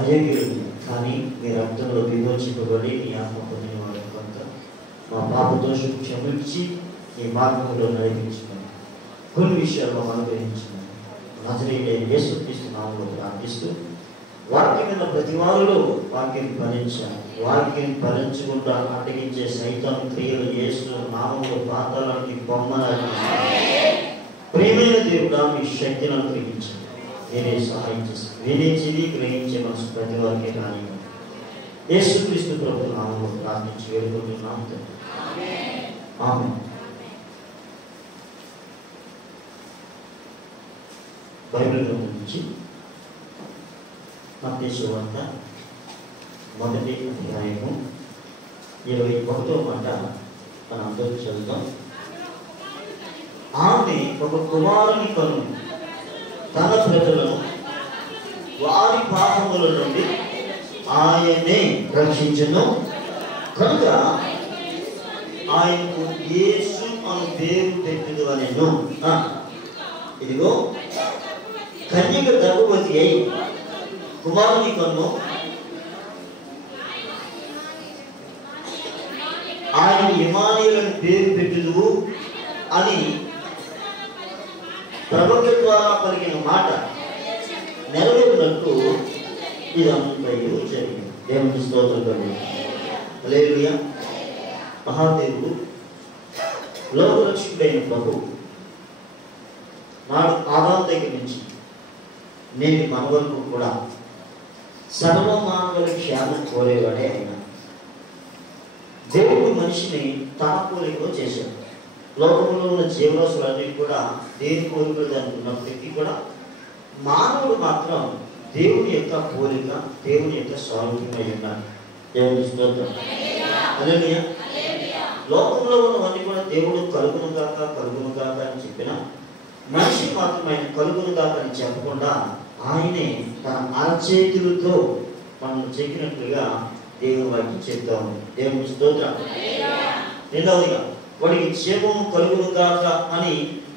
అయోగ్యులు, కానీ మీ రక్తంలో విమోచింపబడి మీ ఆత్మ పొందినవాడు కనుక మా పాప దోషం క్షమించి ఈ మార్గంలో నడిపించుకుని కొన్ని విషయాల్లో అనుగ్రహించుకుని నజరేయుడైన యేసుక్రీస్తు నామములో ప్రార్థిస్తూ వాక్యమైన ప్రతి వారిలో వాక్యం ఫలించాలి. వాక్యం ఫలించకుండా అడ్డగించే సైతాను క్రియలు యేసు నామములో పాతాళానికి బొమ్మలని ప్రేమైన దేవుడా మీ శక్తిని అనుగ్రహించండి. మీరే సహాయం చేస్తారు. వినే చెవి గ్రహించే మనసు ప్రతి వారికి కానీ యేసుక్రీస్తు ప్రభు నామములో ప్రార్థించి వేడుకుంటున్నాము తండ్రి. ఆమేన్. బైబిల్ నుంచి మత్తయి సువార్త 1వ అధ్యాయము 21వ మాట మనం అందరూ చదువుతాం. ఆమె ఒక కుమారుని కను తన ప్రజలను వారి పాపముల నుండి ఆయనే రక్షించును కనుక ఆయనకు యేసు అను పేరు పెట్టదు అనెను. ఇదిగో కన్యక గర్భవతి అయి కుమారుని కన్ను ఆయన ఇమానుయేలుని పేరు పెట్టుదువు అని ప్రవక్త ద్వారా పలికిన మాట నెరవేరినట్టు ఇదంతయు జరిగింది. దేవుని స్తోత్రం. హల్లెలూయా. మహాదేవుడు లోకరక్షకుడైన ప్రభు నాడు ఆదాము దగ్గర నుంచి నేటి మన వరకు కూడా సర్వ మానవుల క్షేమం కోరేవాడే ఆయన. దేవుడు మనిషిని తన పోలికలో చేశాడు. లోకంలో ఉన్న జీవరాశులన్నీ కూడా దేని పోలికలు దానికి ఉన్నప్పటికీ కూడా మానవుడు మాత్రం దేవుని యొక్క పోలిక, దేవుని యొక్క స్వరూపమై ఉన్నాడు. దేవుని స్తోత్రం. హల్లెలూయా. లోకంలో ఉన్నవన్నీ కూడా దేవుడు కలుగును గాక అని చెప్పిన మనిషి మాత్రం ఆయన కలుగును గాక అని చెప్పకుండా ఆయనే తన అరచేతులతో మనం చెక్కినట్లుగా దేవుని వాక్యం చెప్తా ఉంది. దేవుని స్తోత్రం. రెండవదిగా వాడికి క్షేమము కలుగును గాక అని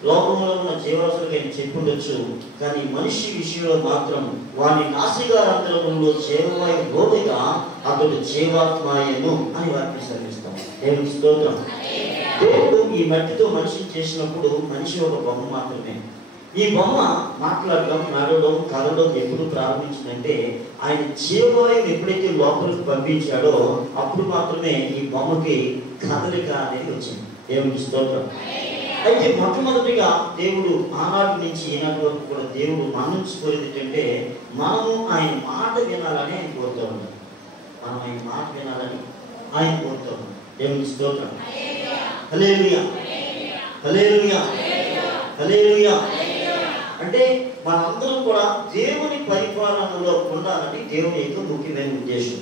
లోకంలో ఉన్న జీవరాశులకు ఆయన చెప్పుండొచ్చు, కానీ మనిషి విషయంలో మాత్రం వాని నాసికారంధ్రములో జీవవాయు బోధగా అతడు జీవాత్మాయను అని వాక్యం శ్రమిస్తాం. దేవుని స్తోత్రం. దేవుడు ఈ మట్టితో మనిషిని చేసినప్పుడు మనిషి ఒక బొమ్మ మాత్రమే. ఈ బొమ్మ మాట్లాడడం, నడవడం, కదలడం ఎప్పుడు ప్రారంభించిందంటే ఆయన జీవవాయువుని ఎప్పుడైతే లోపలికి పంపించాడో అప్పుడు మాత్రమే ఈ బొమ్మకి కదలిక అనేది వచ్చింది. దేవుని స్తోత్రం. అయితే మొట్టమొదటిగా దేవుడు ఆనాటి నుంచి ఈనాటి వరకు కూడా దేవుడు మన నుంచి కోరేది ఏంటంటే మనము ఆయన మాట వినాలని ఆయన కోరుతూ ఉన్నాం. మనం ఆయన మాట వినాలని ఆయన కోరుతూ ఉన్నాం. దేవుని స్తోత్రం. హల్లెలూయా. హల్లెలూయా. హల్లెలూయా. అంటే మనందరం కూడా దేవుని పరిపాలనలో ఉండాలని దేవుని యొక్క ముఖ్యమైన ఉద్దేశం.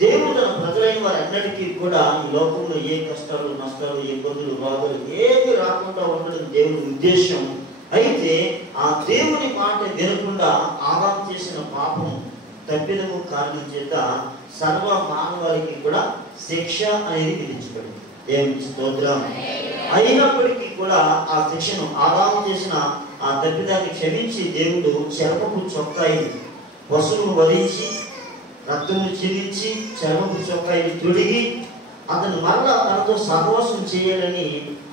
దేవుడు తన ప్రజలైన వారు అన్నిటికీ కూడా ఈ లోకంలో ఏ కష్టాలు, నష్టాలు, ఇబ్బందులు, బాధలు ఏమి రాకుండా ఉండడం దేవుని ఉద్దేశం. అయితే ఆ దేవుని మాట వినకుండా ఆదాము చేసిన పాపం తప్పిదము కారణం చేత సర్వ మానవాళికి కూడా శిక్ష అనేది విధించబడింది. దేవుని స్తోత్రం. అయినప్పటికీ కూడా ఆ శిక్షను ఆదాము చేసిన ఆ తప్పిదాన్ని క్షమించి దేవుడు చర్మపు చొక్కాయి పశువును వధించి రక్తము చెల్లించి చర్మపు చొక్కాయిని తొడిగి అతను మరలా తనతో సహవాసం చేయాలని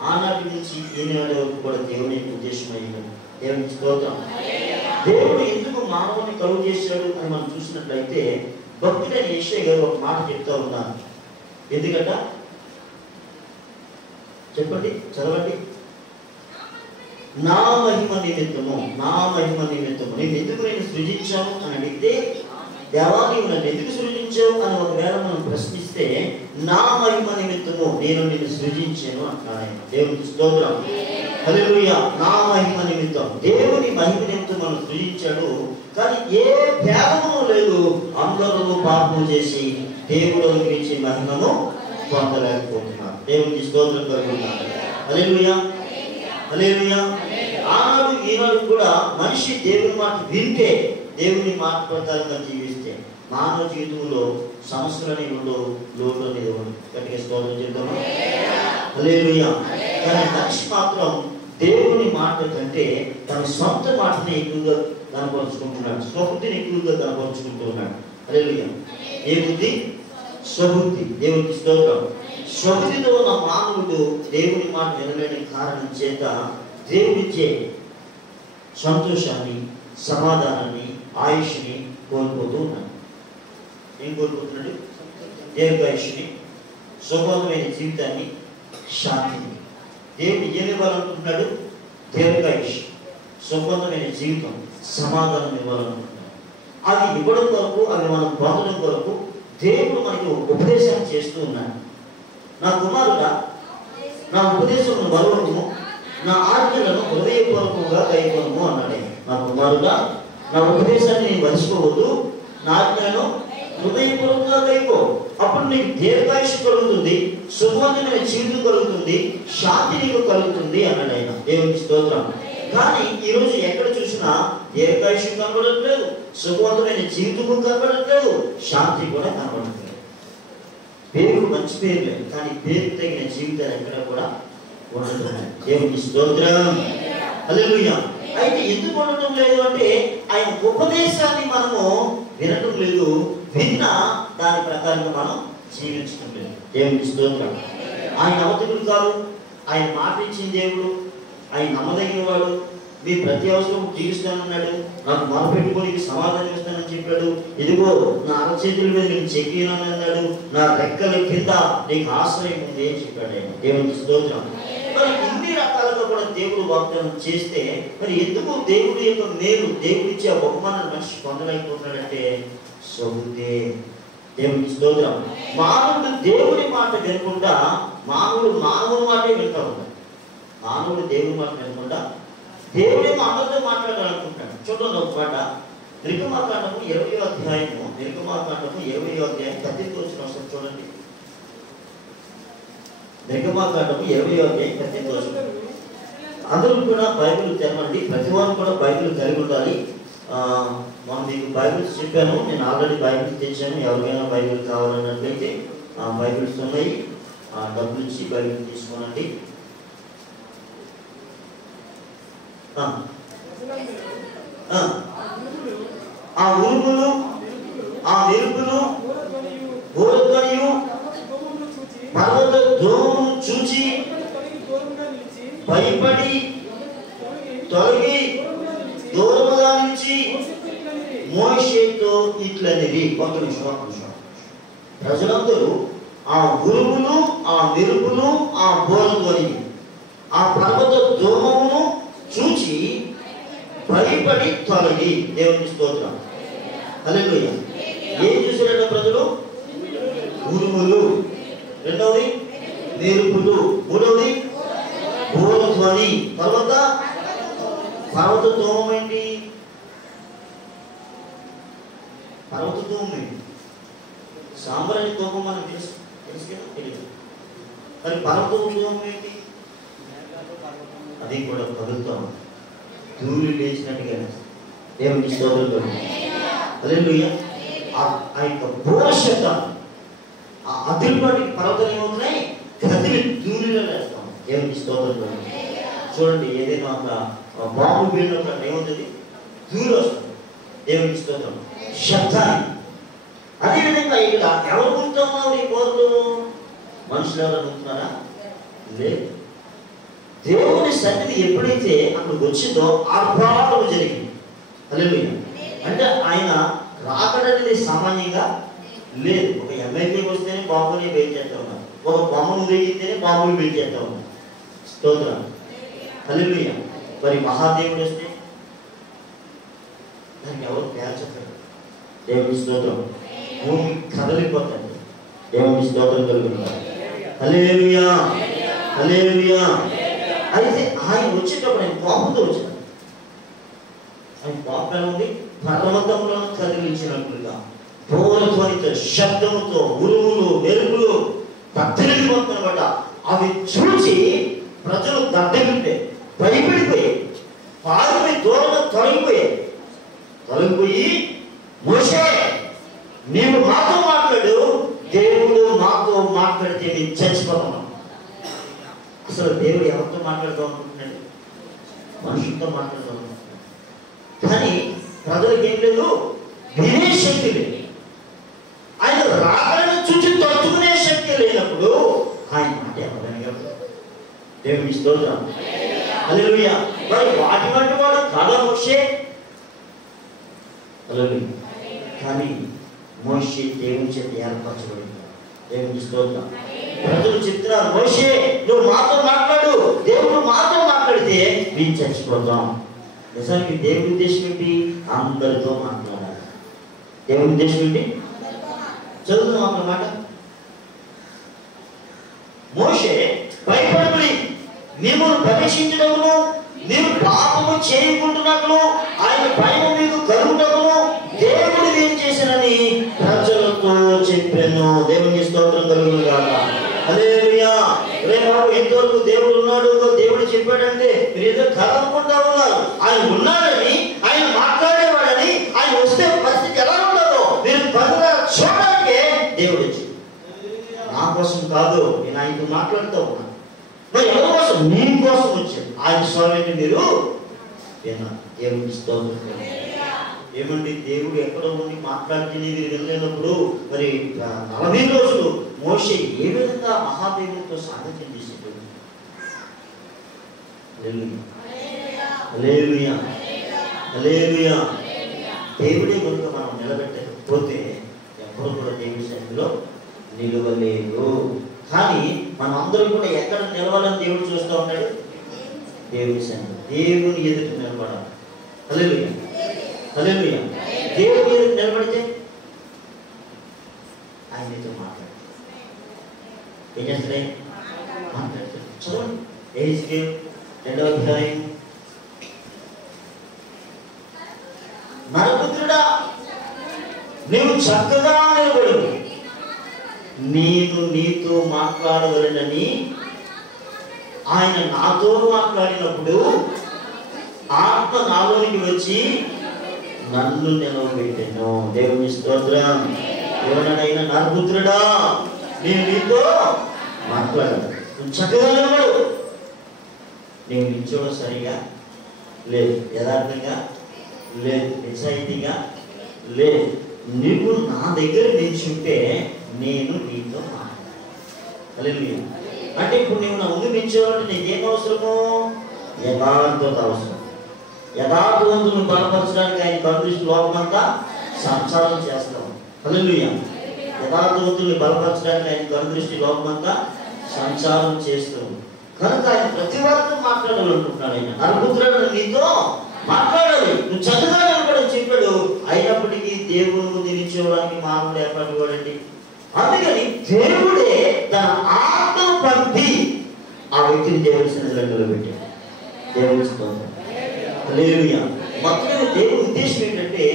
ఆనాటి నుంచి ఈనాటి వరకు కూడా దేవుని ఉద్దేశమైంది. దేవుని స్తోత్రం. దేవుడు ఎందుకు మానవుని కలుగు చేశాడు అని మనం చూసినట్లయితే భక్తుడైన యెషయా గారు ఒక మాట చెప్తా ఉన్నారు. ఎందుకంట చెప్పండి, చదవండి. నా మహిమ నిమిత్తము నేను ఎందుకు నేను సృజించాను అని అడిగితే దేవా నీవు నన్ను ఎందుకు సృజించావు అని ఒకవేళ మనం ప్రశ్నిస్తే నా మహిమ నిమిత్తము నేను నిన్ను సృజించాను అంటున్నాను ఆయన. దేవునికి స్తోత్రం. హల్లెలూయా. నా మహిమ నిమిత్తం, దేవుని మహిమ నిమిత్తం మనం సృజించాడు. కానీ ఏ భేదము లేదు. అందరూ పాపం చేసి దేవుడు గురించి మహిమను పొందలేకపోతున్నారు. దేవునికి స్తోత్రం కలుగుతున్నారు. హల్లెలూయా. హల్లెలూయా. ఆనాడు ఈనాడు కూడా మనిషి దేవుని మాట వింటే, దేవుని మాట ప్రకారంగా జీవిస్తే మానవ జీవితంలో సమస్యలు అనేవి ఉండవు, లోటు అనేది ఉండదు. గట్టిగా స్తోత్రం చెప్తాము. హల్లెలూయా. కానీ మనిషి మాత్రం దేవుని మాట కంటే తన సొంత మాటని ఎక్కువగా కనపరుచుకుంటున్నాడు, స్వబుద్ధిని ఎక్కువగా కనపరుచుకుంటూ ఉన్నాడు. హల్లెలూయా. ఏ బుద్ధి? స్వబుద్ధి. దేవునికి స్తోత్రం. స్వబుద్ధితో ఉన్న మానవుడు దేవుని మాట వినలేని కారణం చేత దేవుడిచ్చే సంతోషాన్ని, సమాధానాన్ని, ఆయుష్ని కోల్పోతూ ఉన్నాడు. ఏం కోల్పోతున్నాడు? దీర్ఘాయుష్ని, సుఖమైన జీవితాన్ని, శాంతిని. దేవుడు ఏమి ఇవ్వాలనుకుంటున్నాడు? దీర్ఘాయుష్, సుఖమైన జీవితం, సమాధానం ఇవ్వాలనుకుంటున్నాడు. అది ఇవ్వడం కొరకు, అది మనం పొందడం కొరకు దేవుడు మనకి ఉపదేశాన్ని చేస్తూ ఉన్నాడు. నా కుమారుడా, నా ఉపదేశమును మరువకుము, నా ఆజ్ఞలను హృదయపూర్వకంగా కైకొనుము అన్నాడు. నా కుమారుడా, నా ఉపదేశాన్ని నేను మర్చిపోవద్దు, నా ఆజ్ఞలను హృదయపూర్వకంగా కైకో. అప్పుడు నీకు దీర్ఘాయుష్ కలుగుతుంది, సుఖవంతమైన జీవితం కలుగుతుంది, శాంతి నీకు కలుగుతుంది అన్నాడు ఆయన. దేవునికి స్తోత్రం. కానీ ఈరోజు ఎక్కడ చూసినా దీర్ఘాయుష్ కనబడట్లేదు, సుఖవంతమైన జీవితం కనబడట్లేదు, శాంతి కూడా కనబడట్లేదు. పేరు మంచి పేరులే, కానీ పేరు తగిన జీవితాలు ఎక్కడ కూడా ఉండటం. దేవునికి స్తోత్రం. హల్లెలూయా. అయితే ఎందుకు ఉండటం లేదు అంటే ఆయన ఉపదేశాన్ని మనము వినటం లేదు, విన్నా దాని ప్రకారంగా మనం జీవించడం లేదు. దేవునికి స్తోత్రం. ఆయన అవతకుడు కాదు, ఆయన మాట ఇచ్చిన దేవుడు, ఆయన నమ్మదగిన వాడు. మీ ప్రతి అవసరం తీరుస్తానన్నాడు, నాకు మొరపెట్టుకొని సమాధానం ఇస్తానని చెప్పాడు. ఇదిగో నా అరచేతుల మీద నేను చెక్కినాను అన్నాడు, నా రెక్కల కింద నీకు ఆశ్రయం ఉంది అని చెప్పాడు ఆయన. దేవునికి స్తోత్రం. మరి ఇన్ని రకాలుగా కూడా దేవుడు వాగ్దానం చేస్తే మరి ఎందుకు దేవుడి యొక్క మేలు, దేవుడు ఇచ్చే బహుమానం మనిషి పొందలేకపోతున్నాడంటే స్వబుద్ధే. దేవునికి స్తోత్రం. మానవుడు దేవుడి మాట వినకుండా మానవుడి మాటే వింటా ఉంటాడు. మానవుడు దేవుడి మాట వినకుండా దేవుడేమో అందరితో మాట్లాడాలనుకుంటాడు. చూడండి ఒక మాట, నిర్గమాకాండము 20వ అధ్యాయము, నిర్గమాకాండము 20వ అధ్యాయం 18వ వచనం వస్తుంది చూడండి. నిర్గమాకాండము 20వ అధ్యాయం 18వ వచనం. అందరూ కూడా బైబిల్ తెరవండి, ప్రతి వారు కూడా బైబిల్ కలిగి ఉండాలి. మనం మీకు బైబిల్స్ చెప్పాను, నేను ఆల్రెడీ బైబిల్ తెచ్చాను. ఎవరికైనా బైబిల్ కావాలన్నట్లయితే బైబిల్స్ ఉన్నాయి, డబ్బులు ఇచ్చి బైబిల్ తీసుకోనండి. ఆ ఉరుములు, ఆ మెరుపులు, గోరధ్వనియు, పర్వత ధూమము చూచి భయపడి తొలగి దూరముగా నుంచి మోషేతో ఇట్లనిది. ఒక నిమిషం. ప్రజలందరూ ఆ ఉరుములు, ఆ మెరుపులు, ఆ గోరధ్వని, ఆ పర్వత ధూమమును చూచి భయపడి తొలగి. దేవునికి స్తోత్రం. హల్లెలూయా. ఏం చూసారంటే ప్రజలు? ఉరుములు, రెండవది మెరుపులు, మూడవది గోరధ్వని, పర్వత ధూమం ఏంటి? పర్వత ధూమం ఏంటి? సాంబ్రాణి ధూమం మనకు తెలుసు కదా, తెలియదు. మరి పర్వత ధూమం ఏంటి? అది కూడా కదులుతూ ఉంది, ధూళి లేచినట్టుగా. దేవునికి స్తోత్రం. హల్లెలూయా. ఆ యొక్క భూషతం, ఆ అదిరిపాటి పర్వతం ఏమవుతున్నాయి? కదిలి ధూళిలో వేస్తాం. దేవునికి స్తోత్రం. చూడండి, ఏదైనా ఒక బాంబు వీడినప్పుడు ఏమవుతుంది? ధూళి వస్తుంది. దేవునికి స్తోత్రం. శబ్దాన్ని. అదేవిధంగా ఇక్కడ ఎవరు గుర్తున్నావు ఈ కోరులు? మనుషులు ఎవరు గుర్తున్నారా? లేదు. దేవుని సన్నిధి ఎప్పుడైతే అక్కడికి వచ్చిందో ఆర్భాటము జరిగింది. హల్లెలూయా. అంటే ఆయన రాకడనేది సామాన్యంగా లేదు. ఒక ఎమ్మెల్యేకి వస్తేనే బాంబుని వెయిట్ చేస్తూ ఉన్నారు, ఒక బొమ్మను వేయితేనే బాంబుని వెయిట్ చేస్తూ ఉన్నారు. స్తోత్రం. హల్లెలూయా. మరి మహాదేవుడు వస్తే దానికి ఎవరు పేల్చతారు? దేవుని స్తోత్రం. భూమి కదలిపోతుంది. దేవుని స్తోత్రం కలుగుతుంది. హల్లెలూయా. హల్లెలూయా. అయితే ఆయన వచ్చేటప్పుడు ఆయన కోపంతో వచ్చాడు. ఆయన కోపం ఉంది, పర్వతంలో కదిలించినట్లుగా బోరధ్వనితో, శబ్దముతో, ఉరుములు, మెరుపులు కదిలిపోతున్నమాట. అవి చూసి ప్రజలు దద్దగిలిపోయి భయపడిపోయి పారిపోయి దూరంగా తొలగిపోయి మోషే నీవు మాతో మాట్లాడు, దేవుడు మాతో మాట్లాడితే మేము చచ్చిపోతాం. అసలు దేవుడు ఎవరితో మాట్లాడుతూ అనుకుంటున్నాడు? మనుషులతో మాట్లాడుతూ అనుకుంటున్నాడు. కానీ ప్రజలకు ఏం లేదు, వినే శక్తి లేదు. దేవుని స్తోత్రం. హల్లెలూయా. మరి వాటి వంటి వాడు కాదా మోషే? హల్లెలూయా. కానీ మోషే దేవుని చేత ఏర్పరచబడింది. దేవుని స్తోత్రం. ప్రజలు చెప్తున్నారు, మోషే నువ్వు మాతో మాట్లాడు, దేవుడు మాతో మాట్లాడితే మేము చచ్చిపోతాం. నిజానికి దేవుని ఉద్దేశం ఏంటి? అందరితో మాట్లాడాలి. దేవుని ఉద్దేశం ఏంటి? చదువుతున్నాం అన్నమాట. మోషే భయపడబడి మిమ్మల్ని పరీక్షించడమును, మీరు పాపము చేయకుంటున్నట్లు ఆయన భయం మీకు కలుగుటమును దేవుడు ఏం చేశానని ప్రజలతో చెప్పాను. దేవుని స్తోత్రం కలుగును గాక. హల్లెలూయా. రేపు ఎంతవరకు దేవుడు ఉన్నాడు, దేవుడు చెప్పాడంటే మీరు ఏదో కలవకుండా ఉన్నారు. ఆయన ఉన్నాడని, ఆయన మాట్లాడేవాడని, ఆయన వస్తే పరిస్థితి ఎలా ఉంటుందో మీరు పనుగా చూడడానికే దేవుడు వచ్చి, నా కోసం కాదు, నేను ఆయనతో మాట్లాడుతూ ఉన్నాను. మరి ఎవరి కోసం? నీ కోసం వచ్చాను. ఆయన స్వామిని మీరు విన్నారు. దేవుని స్తోత్రం. ఏమండి, దేవుడు ఎక్కడో ఉండి మాట్లాడితే మీరు వెళ్ళినప్పుడు మరి 40 రోజులు మోషే ఏ విధంగా మహాదేవునితో సాంగత్యం చేసేటప్పుడు? హల్లెలూయా, హల్లెలూయా. దేవుడే కనుక మనం నిలబెట్టకపోతే ఎప్పుడు కూడా దేవుని సన్నిధిలో నిలవలేదు. కానీ మనం అందరం కూడా ఎక్కడ నిలవాలని దేవుడు చూస్తూ ఉంటాడు? దేవుని సన్నిధి, దేవుని ఎదుట నిలబడాలి. హల్లెలూయా, హల్లెలూయా. దేవుని ఎదుట నిలబడితే ఆయనతో మాట్లాడతాడు. ఏం చేస్తాడే? మాట్లాడతాడు. చదవండి, యెహెజ్కేలు 2వ అధ్యాయం. నరపుత్రుడా, నీవు చక్కగా నిలబడు, నేను నీతో మాట్లాడవలనని ఆయన నాతో మాట్లాడినప్పుడు ఆత్మ నాలోనికి వచ్చి నన్ను నిలవబెట్టాను. దేవుని స్తోత్రం. ఎవరైనా నరపుత్రుడా, నేను నీతో మాట్లాడాను, నువ్వు చక్కగా నిలబడు. నేను నిల్చోవడం సరిగా లేదు, యథార్థంగా లేదు, నిజాయితీగా లేదు. నువ్వు నా దగ్గర నిల్చుంటే నేను నీతో మాట్లాడాను. హల్లెలూయా. అంటే ఇప్పుడు నువ్వు నా ముందు నిల్చోవాలంటే నీకేం అవసరము? యథార్థత అవసరం. యథార్థవంతులను బలపరచడానికి ఆయన కనుదృష్టి లోకమంతా సంచారం చేస్తాం. హల్లెలూయా. యథార్థవంతుల్ని బలపరచడానికి ఆయన కనుదృష్టి లోకమంతా సంచారం చేస్తాం. కనుక ఆయన ప్రతి వారితో మాట్లాడాలనుకుంటున్నాడు. ఆయన నరపుత్రుడు నీతో మాట్లాడాలి, నువ్వు చక్కగా నిలబడని చెప్పాడు. అయినప్పటికీ దేవుని ముందు నిల్చోవడానికి మానవుడు ఏర్పాటు వాడండి. అందుకని దేవుడే తన ఆత్మను పంపి ఆ వ్యక్తిని దేవుని సన్నిధిలో నిలబెట్టాడు. దేవుని స్తోత్రం. హల్లెలూయా. మొత్తం దేవుని ఉద్దేశం ఏంటంటే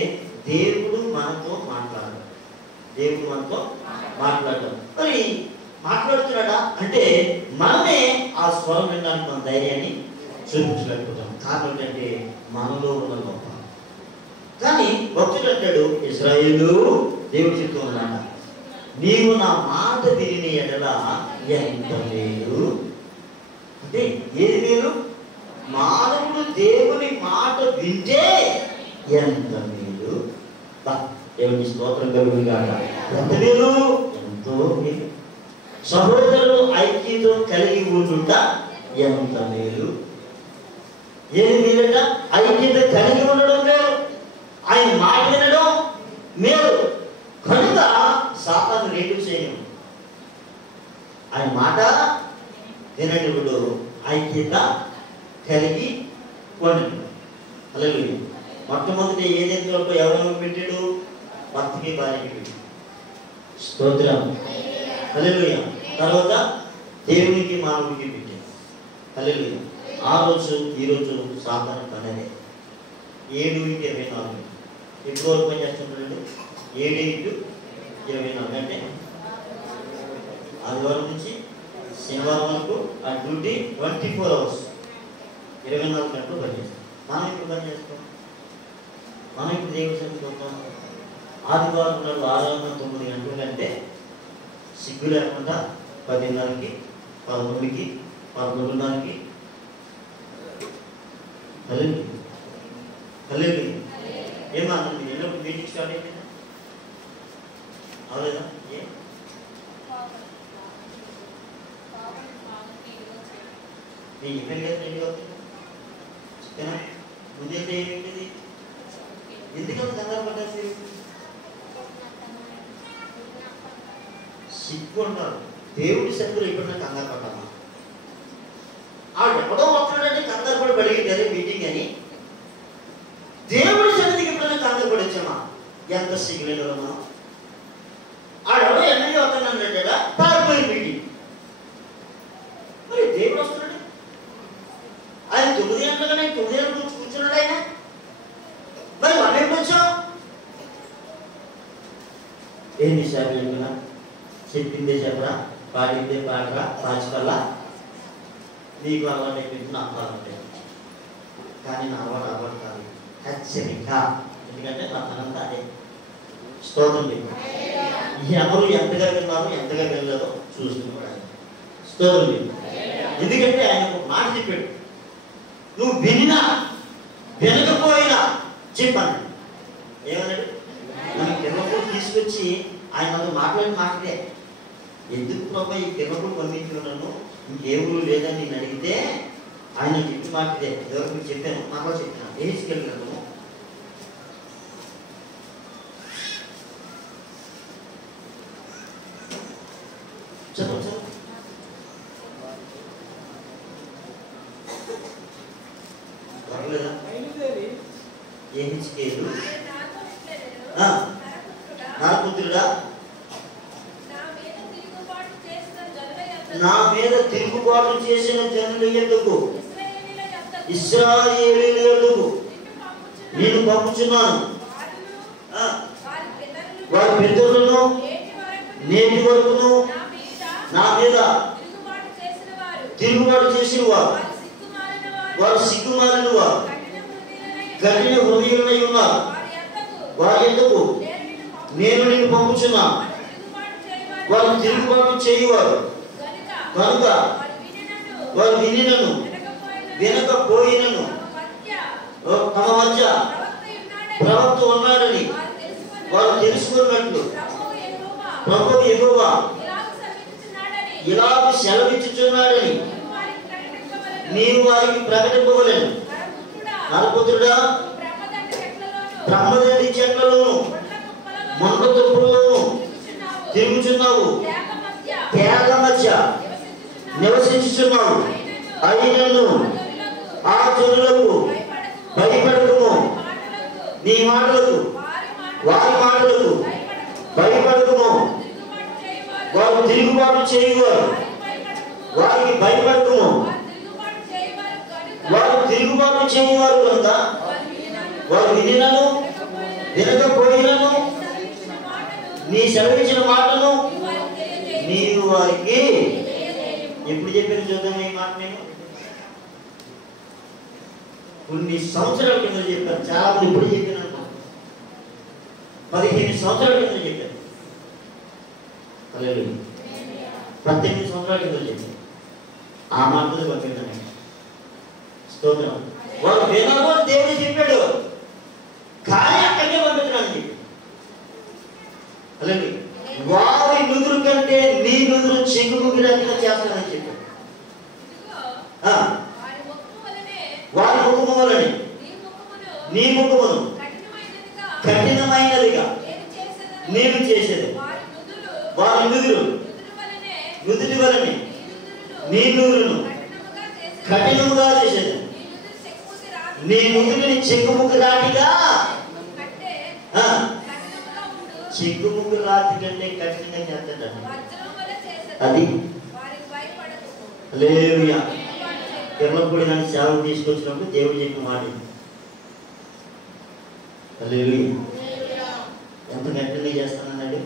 దేవుడు మనతో మాట్లాడాలి, దేవుడు మనతో మాట్లాడటం. మరి మాట్లాడుతున్నాడా అంటే మనమే ఆ స్వరం వినడానికి మన ధైర్యాన్ని చూపించలేకపోతాం. కారణం ఏంటంటే మనలో ఉన్న గొప్ప. కానీ భక్తుడు అంటాడు, ఇశ్రాయేలు, దేవుడు చెప్తూ ఉన్నాడు, నీవు నా మాట విని ఎడల ఎంత మేలు. అంటే ఏది మేలు? మానవుడు దేవుని మాట వింటే ఎంత మేలు. దేవుని స్తోత్రం కలుగును గాక. ఎంత మేలు, ఎంతో మేలు. సహోదరులు ఐక్యతో కలిగి ఉండుట ఎంత మేలు. ఏది మేలట? ఐక్యత కలిగి ఉండడం మేలు, ఆయన మాట వినడం మేలు. కనుక సాతాను రేటు చేయను, ఆయన మాట వినడు, ఐక్యత కలిగి ఉండండి. హల్లెలూయా. మొట్టమొదటి ఏదైతే ఎవరెవరు పెట్టాడు? భక్తికి భార్యకి పెట్టాడు. స్తోత్రం. హల్లెలూయా. తర్వాత దేవునికి మానవుడికి పెట్టాడు. హల్లెలూయా. ఆ రోజు ఈరోజు సాధారణ పని 7:24 ఎప్పుడు వరకు పని చేస్తుంటారండి? 7:24 అంటే ఆదివారం నుంచి శనివారం వరకు ఆ డ్యూటీ 24 hours, 24 గంటలు పని చేస్తాం. మనం ఇప్పుడు పని చేస్తాం, మనం ఇప్పుడు దేవుడి సన్నిధికి వస్తాం. ఆదివారం నాడు 6-9 గంటల కంటే సిగ్గు లేకుండా 10:30కి, 11కి, 11:30కి. హల్లెలూయా, హల్లెలూయా. ఏమన్నా ఎన్నప్పుడు మీటింగ్ స్టార్ట్ అయిపోయిందా? అవలేదా? నేను చెప్పాను కదా రెండు అవుతుంది ముందైతే ఏమిటిది ఎందుకంత కంగారు పడ్డారు సిగ్గు అంటారు దేవుడి సభ్యులు ఎప్పుడైనా కంగారు పడ్డామా ఆడు ఎక్కడో వస్తున్నాడంటే కంగారు పడి బడిగిట్టారు మీటింగ్ అని దేవుడి సన్నిధికి ఎప్పుడైనా కంగారు పడి వచ్చామా ఎంత సిగ్గులేని మనం ఆడెవడో ఎమ్మెల్యే వస్తున్నాడు పారిపోయి మీటింగ్ మరి దేవుడు వస్తున్నాడు ఆయన 9 గంటలుగానే 9 గంటల గురించి కూర్చున్నాడు ఆయన మరి మనం ఎప్పుడు వచ్చాం ఏంటి సార్ చెప్పినా చెప్పిందే చెప్పరా పాడిందే పాడరా పాచిపల్లా నీకు అలవాటు అయిపోయింది నాకు అలవాటు అయిపోయింది కానీ నా అలవాటు కాదు హెచ్చరిక ఎందుకంటే నా పనంతా అదే స్తోత్రం చెప్పారు ఎవరు ఎంతగా విన్నారో ఎంతగా వెళ్ళారో చూస్తున్నాడు ఆయన స్తోత్రం చెప్పారు ఎందుకంటే ఆయన ఒక మాట చెప్పాడు నువ్వు వినినా వినకపోయినా చెప్పాను ఏమన్నాడు మన పిల్లలు తీసుకొచ్చి ఆయన అది మాట్లాడిన మాటలే ఎందుకు ప్రభా ఈ పిల్లలు పంపించుకున్నాను ఇంకేవురు లేదని నేను అడిగితే ఆయన చెప్పి మాటదే ఎవరికి చెప్పాను మాకు చెప్పినా వేసుకెళ్ళినాను చదువు చదువు పర్లేదా ఏమి చేయరు నా పుత్రుడా నా మీద తిరుగుబాటు చేసిన జనులు ఎందుకు ఇశ్రాయేలీయుల ఎందుకు నేను పంపుచున్నాను వారి పెద్దలను నేటి వరకును నా మీద తిరుగుబాటు చేసిన వారు సిగ్గుమాలిన వారు కఠిన హృదయులై ఉన్నారు వారి ఎందుకు నేను నిన్ను పంపుచున్నా వారు తిరుగుబాటు చేయవారు కనుక వారు వినినను వినకపోయినను తమ మధ్య ప్రవక్త ఉన్నాడని వారు తెలుసుకున్నట్లు ప్రభువు యెహోవా ఇలాగ సెలవిచ్చుచున్నాడని నీవు వారికి ప్రకటింపవలెను నరపుత్రుడా బ్రహ్మదండి చెట్లలోను మొండ తుప్పులలోను తిరుగుచున్నావు పేద మధ్య నివసించుచున్నావు అయినను ఆ జనులకు భయపడకుము నీ మాటలకు వారి మాటలకు భయపడకుము వారు తిరుగుబాటు చేయవారు వారికి భయపడకుము వారు తిరుగుబాటు చేయవారు కనుక వారు వినినను వినకపోయినను నీ సెలవిచ్చిన మాటను నీవు వారికి ఎప్పుడు చెప్పాను చూద్దాం ఈ మాట నేను కొన్ని సంవత్సరాల కింద చెప్పాను చాలా మంది ఇప్పుడు చెప్పాను అనుకో 15 సంవత్సరాల కింద చెప్పాను 18 సంవత్సరాల కింద చెప్పాను ఆ మాటలు పంపించాను స్తోత్రం వారు వినరు అని దేవుడు చెప్పాడు కానీ అక్కడికే పంపించడానికి చెప్పాడు అలాగే వారి నుదురు కంటే నీ నుదురు చెంగుముగినట్టుగా చేస్తానని చెప్పాడు వారి ముఖము వలనే నీ ముఖమును కఠినమైనదిగా నేను చేసేది వారి నుదురు నుదుటి వలనే నీ నుదురును కఠినముగా చేసేది నీ నుదుటిని చెంగుముగి రాటిగా చెంగుముగి రాతి కంటే కఠినంగా చేస్తాడు అది హల్లెలూయా ఎల్లప్పుడు నన్ను సేవలు తీసుకొచ్చినప్పుడు దేవుడు చెప్పిన మాట హల్లెలూయా ఎంత కఠినంగా చేస్తానన్నాడు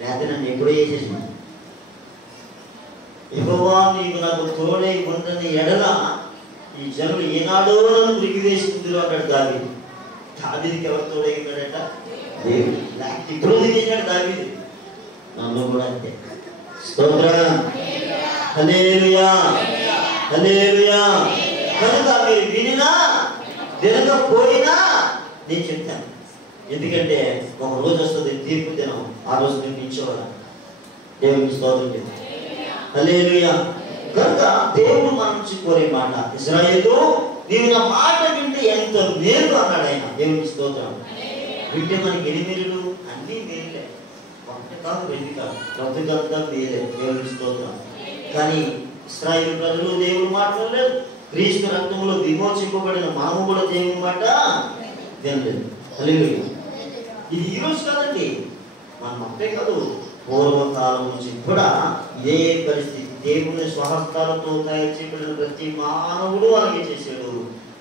లేకపోతే నన్ను ఎప్పుడో చేసేసింది యెహోవా నీకు నాకు తోడై ఉండని ఎడల ఈ జనులు ఏనాడో నన్ను ఉరికి వేసుకుందరు అన్నాడు దావీదు దావీదుకి ఎవరు తోడై ఉన్నాడట దేవుడు లేకపోతే ఇప్పుడు చేశాడు దావీదు నన్ను కూడా అంతే స్తోత్రం హల్లెలూయా హల్లెలూయా కనుక మీరు వినినా వినకపోయినా నేను చెప్తాను ఎందుకంటే ఒక రోజు వస్తుంది తీర్పు దినం ఆ రోజు నేను నిల్చోవాలి దేవునికి స్తోత్రం చెప్తాను హల్లెలూయా కనుక దేవుడు మన నుంచి కోరే మాట, ఇశ్రాయేలు నీవు నా మాట వింటే ఎంత మేలు అన్నాడు ఆయన. దేవునికి స్తోత్రం. వింటే మనకి ఎన్ని మేలులు? అన్ని మేలులే, ఒకటి కాదు రెండు కాదు, బ్రతుకంతా మేలే. దేవునికి స్తోత్రం. కానీ ఇశ్రాయేలు ప్రజలు దేవుడు మాట్లాడలేదు. క్రీస్తు రక్తంలో విమోచింపబడిన మనము కూడా దేవుని మాట వినలేదు. హల్లెలూయా. ఇది ఈరోజు కాదండి, మనం అప్పుడే కాదు, పూర్వకాలం నుంచి కూడా ఇదే పరిస్థితి. దేవుని స్వహస్తాలతో తయారు చేయబడిన ప్రతి మానవుడు అలాగే చేశాడు.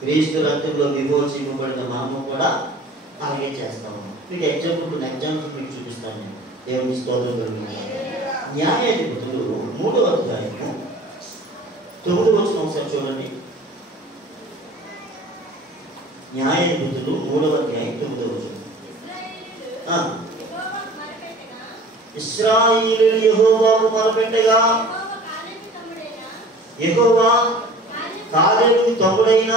క్రీస్తు రక్తంలో విమోచింపబడిన మనము కూడా అలాగే చేస్తాము. మీకు ఎగ్జాంపుల్ మీకు చూపిస్తాను నేను. దేవుని స్తోత్రం. న్యాయాధిపతులు 3వ అధ్యాయము 9వ వచనం ఒకసారి చూడండి. న్యాయాధిపతులు 3వ అధ్యాయం 9వ వచనం. ఇశ్రాయేలీయులు యెహోవాకు మొరపెట్టగా యెహోవా కాలేబుకు తమ్ముడైన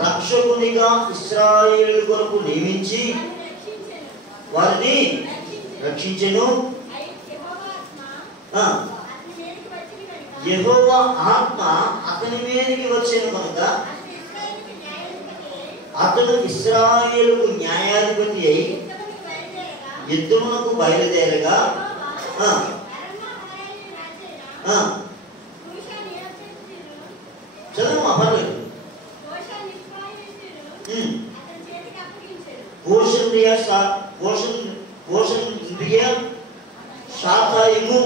రక్షకునిగా ఇశ్రాయేలు కొరకు నియమించి వారిని రక్షించెను. యెహోవా ఆత్మ అతని మీదకి వచ్చెను కనుక అతడు ఇశ్రాయేలుకు న్యాయాధిపతి అయి యుద్ధమునకు బయలుదేరగా చదువు పర్లేదు. శాతాయిము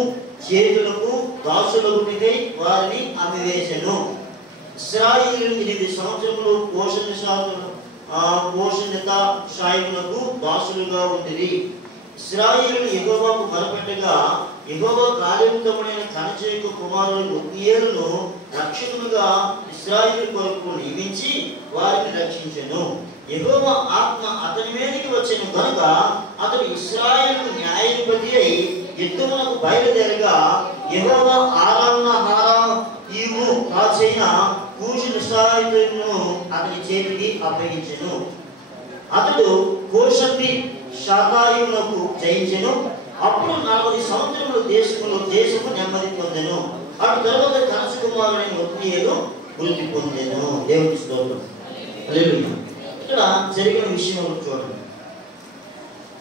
చేతులకు దాసులగునికై వారిని అమ్మివేశను. ఇశ్రాయేలు 8 సంవత్సరములు పోషణిత షాయిములకు దాసులుగా ఉంటుంది. ఇశ్రాయేలు యెహోవాకు మొరపెట్టగా యెహోవా కాలేబు తమ్ముడైన కనజేకు కుమారుడు ఒత్నీయేలును రక్షకులుగా ఇశ్రాయేలు కొరకు నియమించి వారిని రక్షించెను. యెహోవా ఆత్మ అతని మీదకి వచ్చెను కనుక అతడు ఇశ్రాయేలుకు న్యాయాధిపతి అయి యుద్ధమునకు బయలుదేరగా యెహోవా ఆరామును రాజైన కూషు నిశ్రాయులను అతని చేతికి అప్పగించెను. అతడు కోషంబి శాతాయునకు జయించెను. అప్పుడు 40 సంవత్సరములు దేశము నెమ్మది పొందెను. అటు తరువాత కనసు కుమారుడైన ఒత్నీయేలు వృద్ధి పొందెను. దేవుని స్తోత్రం. హల్లెలూయా. ఇక్కడ జరిగిన విషయం చూడండి.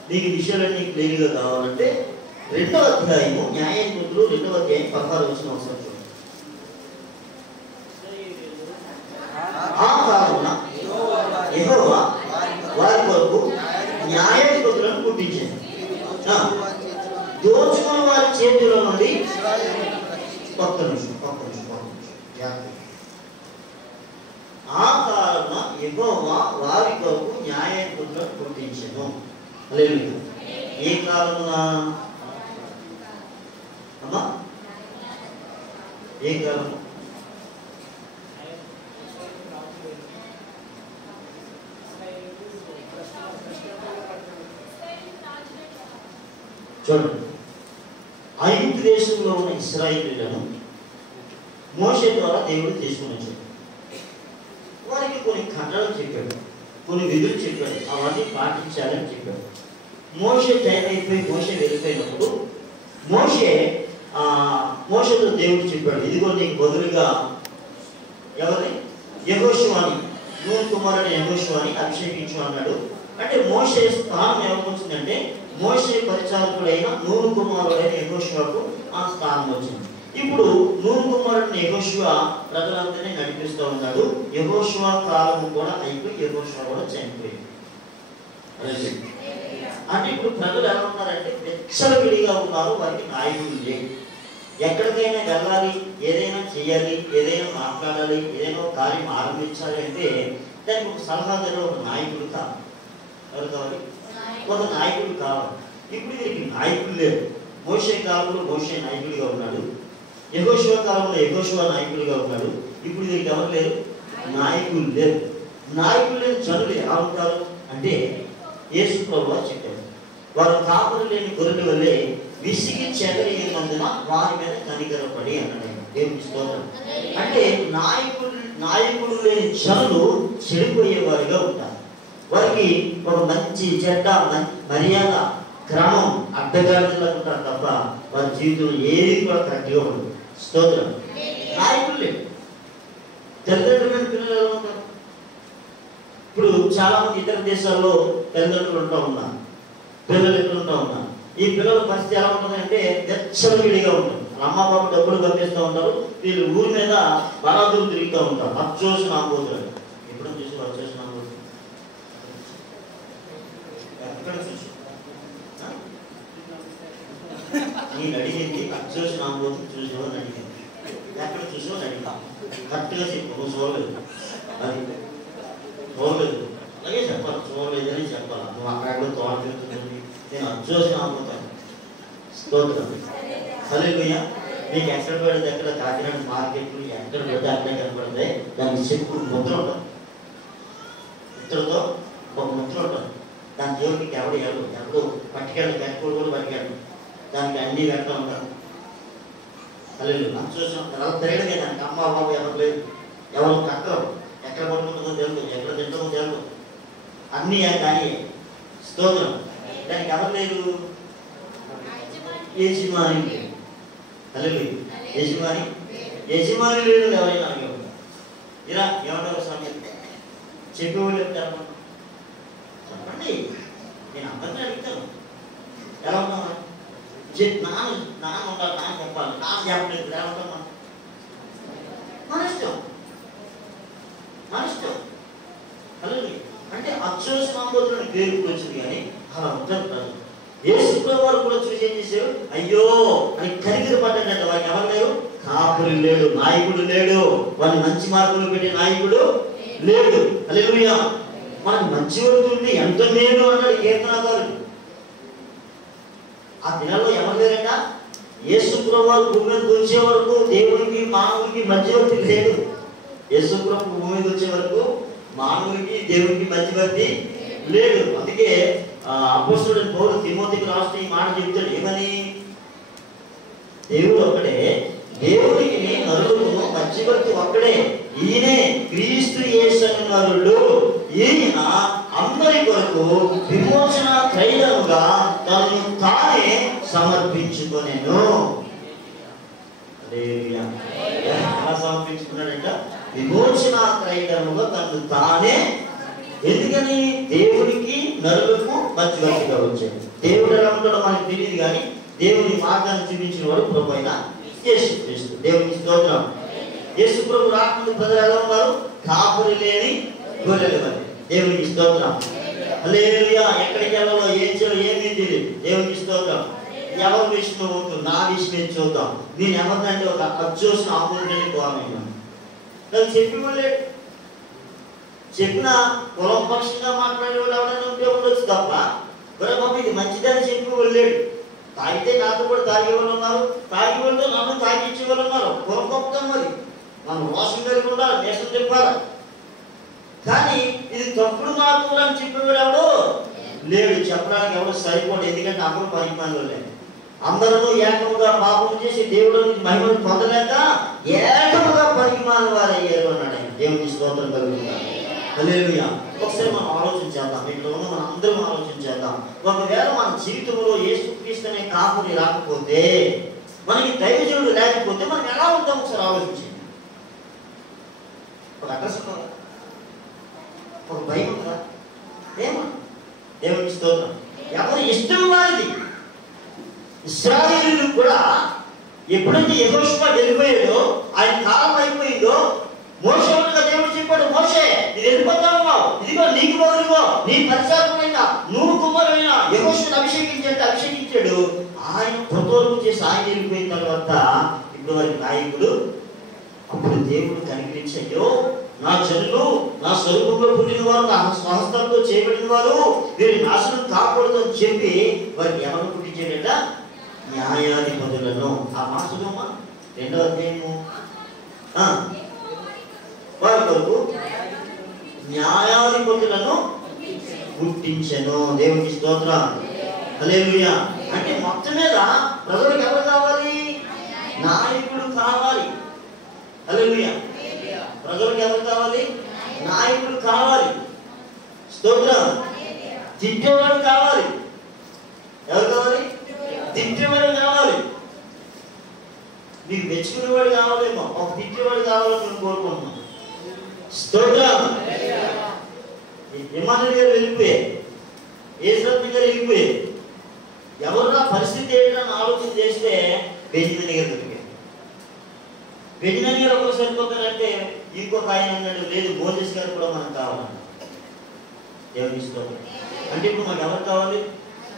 మీకు విషయాలన్నీ క్లియర్గా కావాలంటే 2వ అధ్యాయము న్యాయాధిపతులు 2వ అధ్యాయం 16వ వచనం ఒకసారి చూడండి. ఆ కారణమున యెహోవా వారి కొరకు న్యాయాధిపతులను పుట్టించాడు. దోచుకుని వారి చేతిలో నుండి ఒక్క నిమిషం ఆ కారణమున యెహోవా వారి కొరకు న్యాయాధిపతులను పుట్టించాను. హల్లెలూయా. ఏ కారణమున అమ్మా? ఏ కారణం? చూడండి, ఐగుప్తు దేశంలో ఉన్న ఇశ్రాయేలీయులను మోషే ద్వారా దేవుడు తీసుకుని వచ్చాడు. వారికి కొన్ని ఖండాలు చెప్పాడు, కొన్ని విధులు చెప్పాడు, అవన్నీ పాటించాలని చెప్పాడు. మోషే టైం అయిపోయి మోషే వెళ్ళిపోయినప్పుడు మోషేతో దేవుడు చెప్పాడు, ఇదిగో నీకు బదులుగా ఎవరిని? యెహోషువని, నూను కుమారుడు యెహోషువని అభిషేకించు అన్నాడు. అంటే మోషే స్థానం ఎవరికి వచ్చిందంటే మోషే పరిచారకుడైన నూను కుమారుడైన యెహోషువకు ఆ స్థానం వచ్చింది. ఇప్పుడు నూను కుమారుడిని యెహోషువ ప్రజలందరినీ నడిపిస్తూ ఉన్నాడు. యెహోషువ కాలం కూడా అయిపోయి యెహోషువ కూడా చనిపోయింది. అంటే ఇప్పుడు ప్రజలు ఎలా ఉన్నారంటే విచ్చలవిడిగా ఉన్నారు. వారికి నాయకులు లేవు. ఎక్కడికైనా వెళ్ళాలి, ఏదైనా చేయాలి, ఏదైనా మాట్లాడాలి, ఏదైనా ఒక కార్యం ఆరంభించాలి అంటే దానికి ఒక సలహాదారు, ఒక నాయకుడు కావాలి. ఎవరు కావాలి? ఒక నాయకుడు కావాలి. ఇప్పుడు వీరికి నాయకులు లేరు. మోషే కాలంలో మోషే నాయకుడిగా ఉన్నాడు, యెహోషువ కాలంలో యెహోషువ నాయకుడిగా ఉన్నాడు. ఇప్పుడు వీరికి ఎవరు లేరు? నాయకులు లేరు. నాయకులు లేని జనులు ఎలా ఉంటారు అంటే యేసు ప్రభువు చెప్పారు, వారు కాపులు లేని గొర్రెల వల్లే విసిగి చెదరినందున వారి మీద కనికరపడి అన్నాడు. దేవుని స్తోత్రం. అంటే నాయకులు లేని జనులు చెడిపోయేవారిగా ఉంటారు. వారికి ఒక మంచి చెడ్డ మర్యాద క్రమం అడ్డగాడిలా ఉంటారు తప్ప వారి జీవితంలో ఏది కూడా కరెక్ట్గా ఉండదు. స్తోత్రం. నాయకులు లేవు. తల్లిదండ్రులైన పిల్లలు ఎలా ఉంటారు? ఇప్పుడు చాలా మంది ఇతర దేశాల్లో తల్లిదండ్రులు ఉంటా ఉన్నారు, పిల్లలు ఎక్కడ ఉంటా ఉన్నారు. ఈ పిల్లల పరిస్థితి ఎలా ఉంటుందంటే వెచ్చలవిడిగా ఉంటుంది. అమ్మ బాబు డబ్బులు పంపిస్తూ ఉంటారు, వీళ్ళు ఊరి మీద బలాదులు తిరుగుతూ ఉంటారు. అచ్చోసి నాపోతున్నారు. ఎప్పుడు చూసి అచ్చోసి నాపోతున్నారు ఎక్కడ చూసి నేను అడిగింది అచ్చోసి నాపోతు చూసేవాళ్ళు అడిగింది. ఎక్కడ చూసేవాళ్ళు అడిగా కరెక్ట్గా చెప్పు. నువ్వు చూడలేదు, అది చూడలేదు, అలాగే చెప్పాలి. చూడలేదని చెప్పాలి. నువ్వు అక్కడ తోట తిరుగుతుంది, నేను అచ్చోసి నాపోతాను. స్తోత్రం. హల్లెలూయా. మీకు ఎక్కడ పడితే ఎక్కడ కాకినాడ మార్కెట్లు ఎక్కడ పడితే అక్కడ కనపడతాయి. దానికి చెక్కు ముద్ర ఉంటుంది, ముద్రతో ఒక ముద్ర ఉంటుంది. దాని దేవుడికి ఎవడు పట్టుకెళ్ళి కట్టుకోడు కూడా పట్టుకెళ్ళి దానికి అన్ని వెంట ఉంటారు. హల్లెలూయా. చూసాం తర్వాత తిరగడమే. దానికి అమ్మ బాబు ఎవరు లేదు, ఎవరు కక్కరు, ఎక్కడ పడుకుంటుందో తెలుసు, ఎక్కడ తింటుందో తెలుసు, అన్నీ కానీ. స్తోత్రం. దానికి ఎవరు లేదు, యజమాని. హల్లెలూయా. యజమాని లేడు. ఎవరైనా అడిగారు ఇలా ఏమంటారు స్వామి చెప్పేవాళ్ళు చెప్తారు. చెప్పండి, నేను అందరినీ అడుగుతాను. ఎలా ఉన్నామా నాన్న ఉండాలి, నాన్న చెప్పాలి, నాన్న చెప్పలేదు. ఎలా ఉంటామా? మన ఇష్టం, మన ఇష్టం. హల్లెలూయా. అంటే అచ్చోసి నామోతులని పేరు వచ్చింది కానీ అలా ఉంటారు. యేసుప్రభువు వారు కూడా చూసి ఏం చేశారు? అయ్యో అని కనికర పడ్డాడంట. వారికి ఎవరు లేరు? కాపురి లేడు, నాయకుడు లేడు, వాడిని మంచి మార్గంలో పెట్టే నాయకుడు లేడు. హల్లెలూయా. మనకు మంచి వస్తుంది ఎంత మేలు అన్నాడు కీర్తనకారుడు. ఆ దినాల్లో ఎవరు లేరట? యేసుప్రభువు వారు భూమి మీద వచ్చే వరకు దేవునికి మానవునికి మధ్యవర్తి లేడు. యేసుప్రభువు భూమి మీద వచ్చే వరకు మానవునికి దేవునికి మధ్యవర్తి లేడు. అందుకే అపోస్తలుడైన పౌలు తిమోతికి రాస్తూ ఈ మాట చెప్తాడు. ఏమని? దేవుడు ఒక్కడే, దేవుడికి నరులకు మధ్యవర్తి ఒక్కడే, ఈయనే క్రీస్తు యేసు నరుడు. ఈయన అందరి కొరకు విమోచన క్రయముగా తనను తానే సమర్పించుకొనెను. ఎలా సమర్పించుకున్నాడంట? విమోచన క్రయముగా తనను తానే. ఎందుకని? దేవుడికి నరులకు మధ్యవర్తిగా వచ్చాడు. దేవుడు ఎలా ఉంటాడో మనకు తెలియదు కానీ దేవుని మార్గాన్ని చూపించిన వాడు ప్రభు అయిన యేసుక్రీస్తు. దేవునికి స్తోత్రం. యేసు ప్రభు రాకముందు ప్రజలు ఎలా ఉన్నారు? కాపురి లేని గొర్రెలు మరి. దేవునికి స్తోత్రం. హల్లెలూయా. ఎక్కడికి వెళ్ళాలో ఏం చేయాలో ఏమీ తెలియదు. దేవునికి స్తోత్రం. ఎవరి విషయంలో ఉంటుంది? నా విషయం చూద్దాం. నేను ఎవరినంటే ఒక అచ్చోసిన ఆపూర్ణని కోరమైనా నాకు చెప్పి చెప్పిన కులం పక్షంగా మాట్లాడేవాడు ఎవరైనా ఉంటే ఉండొచ్చు తప్ప బాబు ఇది మంచిదని చెప్పి వెళ్ళాడు. తాగితే నాతో కూడా తాగే వాళ్ళు ఉన్నారు, తాగి వాళ్ళు నన్ను తాగించే వాళ్ళు ఉన్నారు. కులం గొప్పతాం మరి. మనం మోసం కలిగి ఉండాలి, దేశం చెప్పాలి. కానీ ఇది తప్పుడు మార్గం అని చెప్పేవాడు ఎవడు లేడు. చెప్పడానికి ఎవరు సరిపోడు. ఎందుకంటే అందరూ పరిమాణంలో లేదు. అందరూ ఏకముగా పాపం చేసి దేవుడు మహిమను పొందలేక ఏకముగా పరిమాణం వారు అయ్యారు అన్నాడు ఆయన. దేవుని స్తోత్రం కలుగుతారు. హల్లెలూయా. ఒకసారి మనం ఆలోచన చేద్దాం. ఇంట్లో ఉన్న మనం అందరం ఆలోచన చేద్దాం. ఒకవేళ మన జీవితంలో యేసుక్రీస్తు అనే కాపురి రాకపోతే, మనకి దైవజనుడు లేకపోతే మనం ఎలా ఉంటాం? ఒకసారి ఆలోచించండి. ఒక అడ్రస్ ఉందా? ఒక భయం ఉందా? ఏమో. దేవునికి స్తోత్రం. ఎవరి ఇష్టం వారిది. ఇశ్రాయేలీయులు కూడా ఎప్పుడైతే యెహోషువ వెళ్ళిపోయాడో, ఆయన కాలం అయిపోయిందో, మోషే ఉండగా దేవుడు చెప్పాడు, మోషే ఇది వెళ్ళిపోతావు, ఇదిగో నీకు బదులుగో నీ పరిచారకుడైన నూరు కుమారుడైన యెహోషువను అభిషేకించాడు. ఆయన కృతజ్ఞతలు చేసి ఆయన వెళ్ళిపోయిన తర్వాత ఇప్పుడు వారికి నాయకుడు. అప్పుడు దేవుడు కనికరించి, అయ్యో నా జనులు నా స్వరూపంలో పుట్టిన వారు, నా స్వహస్తంతో చేయబడిన వారు, వీరి నాశనం కాకూడదు అని చెప్పి వారికి ఎవరు పుట్టించాడట? న్యాయాధిపతులను. ఆ మాసమమ్మా 2వ అధ్యాయము. వారి కొరకు న్యాయాధిపతులను పుట్టించెను. దేవునికి స్తోత్రం. హల్లెలూయా. అంటే మొత్తం మీద ప్రజలకు ఎవరు కావాలి? నాయకుడు కావాలి. హల్లెలూయా. ప్రజలకు ఎవరు కావాలి? నాయకుడు కావాలి. స్తోత్రం. తిట్టేవాడు కావాలి. ఎవరు తిట్టేవాడు కావాలి, మీకు మెచ్చుకునేవాడు కావాలేమో, ఒక తిట్టేవాడు కావాలని మేము కోరుకుంటున్నాం. స్తోత్రం. ఇమానుయేలు గారు వెళ్ళిపోయాయి, యేసురత్న గారు వెళ్ళిపోయాయి. ఎవరు పరిస్థితి ఏంటని ఆలోచన చేస్తే బెంజమిన్ గారు దొరికారు. బెంజమిన్ గారు ఒకరు సరిపోతారంటే ఇంకొక ఆయన అన్నాడు, లేదు మోజెస్ గారు కూడా మనకు కావాలన్నాడు. దేవుని స్తోత్రం. అంటే ఇప్పుడు మాకు ఎవరు కావాలి?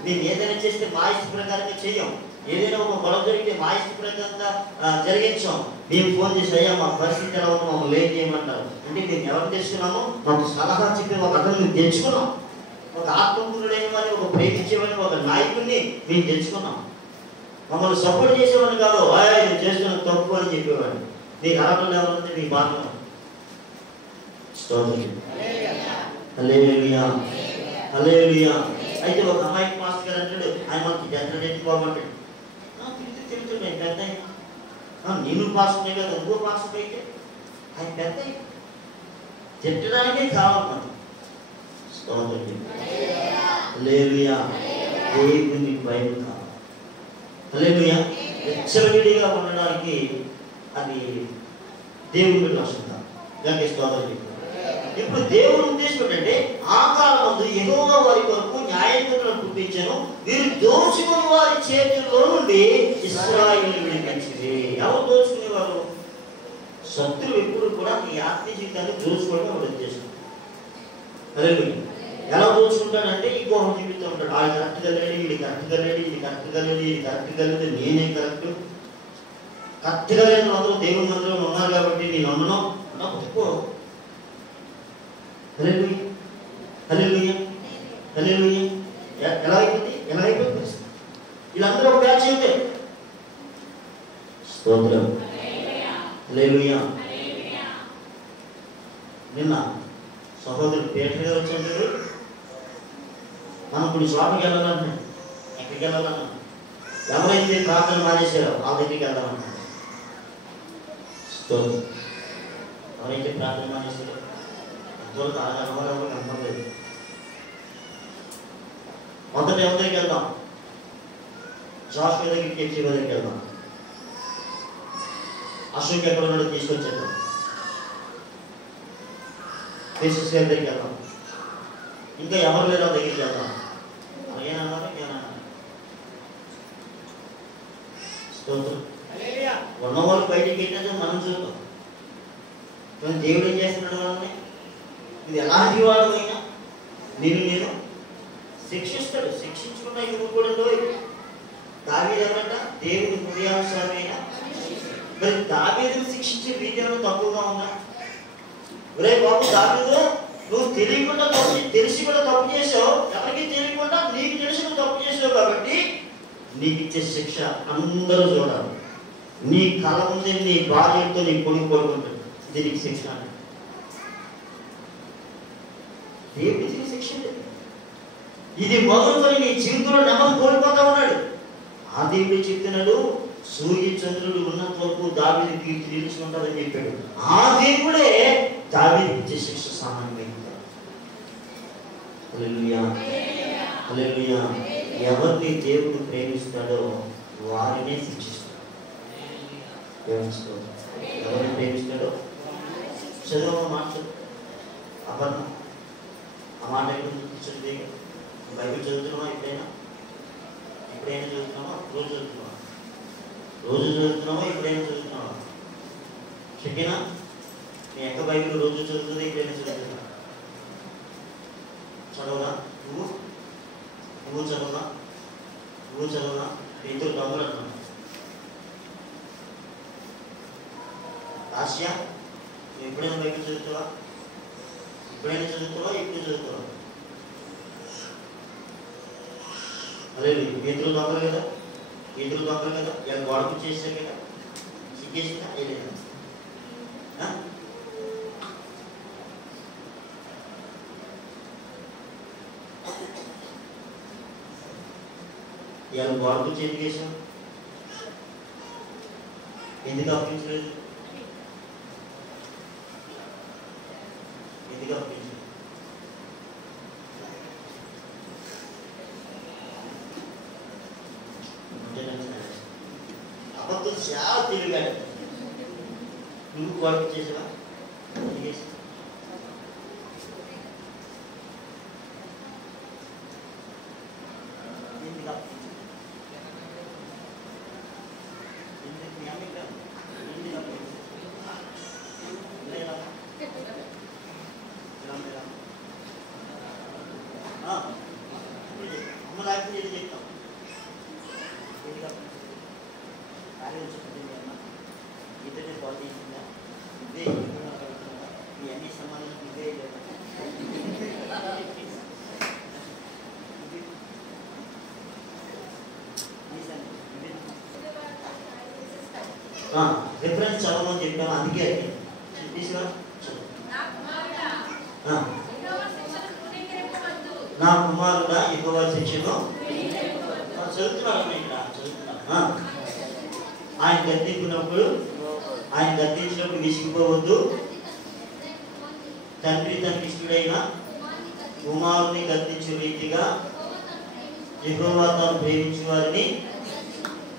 మేము ఏదైనా చేస్తే మా ఇష్ట ప్రకారంగా చెయ్యం. ఏదైనా ఒక గొడవ జరిగితే మా ఇష్ట ప్రకారంగా జరిగించాం. మేము ఫోన్ చేసి అయ్యా మా పరిస్థితి ఎలా ఉందో మమ్మల్ని ఏం చేయమంటారు అంటే మేము ఎవరు తెచ్చుకున్నామో మాకు సలహా చెప్పి ఒక అతను మేము తెచ్చుకున్నాం. ఒక ఆత్మకుడైన వారిని, ఒక ప్రేమించేవాడిని, ఒక నాయకుడిని మేము తెచ్చుకున్నాం. మమ్మల్ని సపోర్ట్ చేసేవాడిని కాదు, నేను చేస్తున్న తప్పు అని చెప్పేవాడిని. నీకు అర్హత ఎవరంటే నీ బాధ. హల్లెలూయా, హల్లెలూయా. అయితే ఒక అమ్మాయికి మాస్టర్ గారు అంటాడు, ఆయన మనకి జనరేట్ బాగుంటాడు. తిరుగుతున్నాయి పెద్ద నేను పాస్టర్ కదా, ఇంకో పాస్టర్ అయితే ఆయన పెద్ద తిట్టడానికే కావాలి మనకి. హల్లెలూయా. దేవుని భయం కావాలి. హల్లెలూయా. విచ్చలవిడిగా ఉండడానికి అది దేవుని లక్షణం కాదు. దానికి స్తోత్రం. ఇప్పుడు దేవుని ఉద్దేశం ఏంటంటే ఆ కాలమందు యెహోవా వారి కొరకు న్యాయాధిపతులను పుట్టించెను, వీరు దోచుకుని వారి చేతుల్లో నుండి ఇశ్రాయేలును విడిపించింది. ఎవరు దోచుకునేవారు? శత్రువు ఎప్పుడు కూడా నీ ఆత్మీయ జీవితాన్ని దోచుకోవడం వాడు ఉద్దేశం. హల్లెలూయా. ఎలా దోచుకుంటాడంటే ఇంకొక జీవితం ఉంటాడు, ఆయన కరెక్ట్గా లేడు, ఇది కరెక్ట్గా లేడు, ఇది కరెక్ట్గా లేదు, ఇది కరెక్ట్గా లేదు, నేనే కరెక్ట్. కరెక్ట్గా లేని అందరూ దేవుని మందిరంలో ఉన్నారు కాబట్టి నేను అన్నను అన్న ఒప్పుకో. హల్లెలూయా, హల్లెలూయా, హల్లెలూయా. ఎలా అయిపోయింది? ఎలా అయిపోయింది? వీళ్ళందరూ ఒక బ్యాచ్ అయితే స్తోత్రం. హల్లెలూయా. నిన్న సహోదరుడు పేటర్ గారు వచ్చాడు, మనం ఇప్పుడు షాప్కి వెళ్ళాలన్నా, ఎక్కడికి వెళ్ళాలన్నా, ఎవరైతే ప్రార్థన మానేశారో ఆ దగ్గరికి వెళ్దామన్నా. స్తోత్రం. ఎవరైతే ప్రార్థన మానేశారో అంతవరకు అనుభవం కనపడలేదు. మొదట ఎవరికి వెళ్దాం? జాషువా దగ్గరికి, ఎచ్చి దగ్గరికి వెళ్దాం. అశోక్ ఎక్కడ ఉన్నాడో తీసుకొచ్చేద్దాం. పేసెస్ గారి దగ్గరికి వెళ్దాం. ఇంకా ఎవరు లేరో దగ్గరికి వెళ్దాం. అలాగేనన్నారు, ఇంకేనన్నారు. స్తోత్రం. ఉన్నవాళ్ళు బయటికి వెళ్ళినది మనం చూద్దాం. దేవుడు ఏం చేస్తున్నాడు వాళ్ళని? ఇది ఎలాంటి వాడు అయినా నేను శిక్షిస్తాడు. శిక్షించుకున్నా ఇవ్వకూడదు. దావీదు ఎవరంట? దేవుడి హృదయానుసారమైన. మరి దావీదును శిక్షించే రీతి ఏమైనా తక్కువగా ఉందా? ఒరే బాబు దావీదు, నువ్వు తెలియకుండా తెలిసి కూడా తప్పు చేసావు, ఎవరికి తెలియకుండా నీకు తెలిసి నువ్వు తప్పు చేసావు కాబట్టి నీకు ఇచ్చే శిక్ష అందరూ చూడాలి. నీ కళ ముందే నీ భార్యతో నీ కొడుకు పడుకుంటాడు. దీనికి శిక్ష దేవుడి శిక్ష. ఇది మొదలుకొని నీ జీవితంలో నెమ్మది కోల్పోతా ఉన్నాడు. ఆ దేవుడు చెప్తున్నాడు, సూర్య చంద్రుడు ఉన్నంత వరకు దావీదు కీర్తి నిలుచుకుంటారని చెప్పాడు. ఆ దేవుడే దావీదుకి ఇచ్చే శిక్ష సామాన్యమైంది. హల్లెలూయా, హల్లెలూయా. ఎవరిని దేవుడు ప్రేమిస్తాడో వారినే శిక్షిస్తాడు. ఎవరిని ప్రేమిస్తాడో చదువు మాట అబద్ధం. ఆ మాట ఎక్కడ చదివే? బైబిల్ చదువుతున్నావా? ఎప్పుడైనా చదువుతున్నావా? రోజు చదువుతున్నావా? రోజు చదువుతున్నావా? ఎప్పుడైనా చదువుతున్నావా? చెప్పినా నీ యొక్క బైబిల్ రోజు చదువుతుంది, ఎప్పుడైనా చదువుతున్నా? చదవరా? నువ్వు చదవరా? నువ్వు చదవరా? ఇద్దరు దొంగలు అంటున్నావు. ఆసియా, నువ్వు ఎప్పుడైనా బైబిల్ చదువుతావా? ఎప్పుడైనా చదువుతావా? ఎప్పుడు చదువుతావా? అదే ఇద్దరు దొంగలు కదా, ఇద్దరు దొంగలు కదా, ఇలా గొడవ చేశారు కదా, సిగ్గేసిందా? ఏదైనా ఇవాళ గొడవ చేతికేసాం. ఎందుకు అప్పించలేదు? ఎందుకు అప్పించలేదు? వాటి చేసావా? రిఫరెన్స్ చదవమని చెప్పాను, అందుకే తీసుకురా. నా కుమారుడా యెహోవా శిక్షను చదువుతున్నాను ఇక్కడ చదువుతున్నాను. ఆయన గద్దించినప్పుడు విసిగిపోవద్దు. తండ్రి తనకి ఇష్టడైన కుమారుని గద్దించే రీతిగా యెహోవా తాను ప్రేమించిన వారిని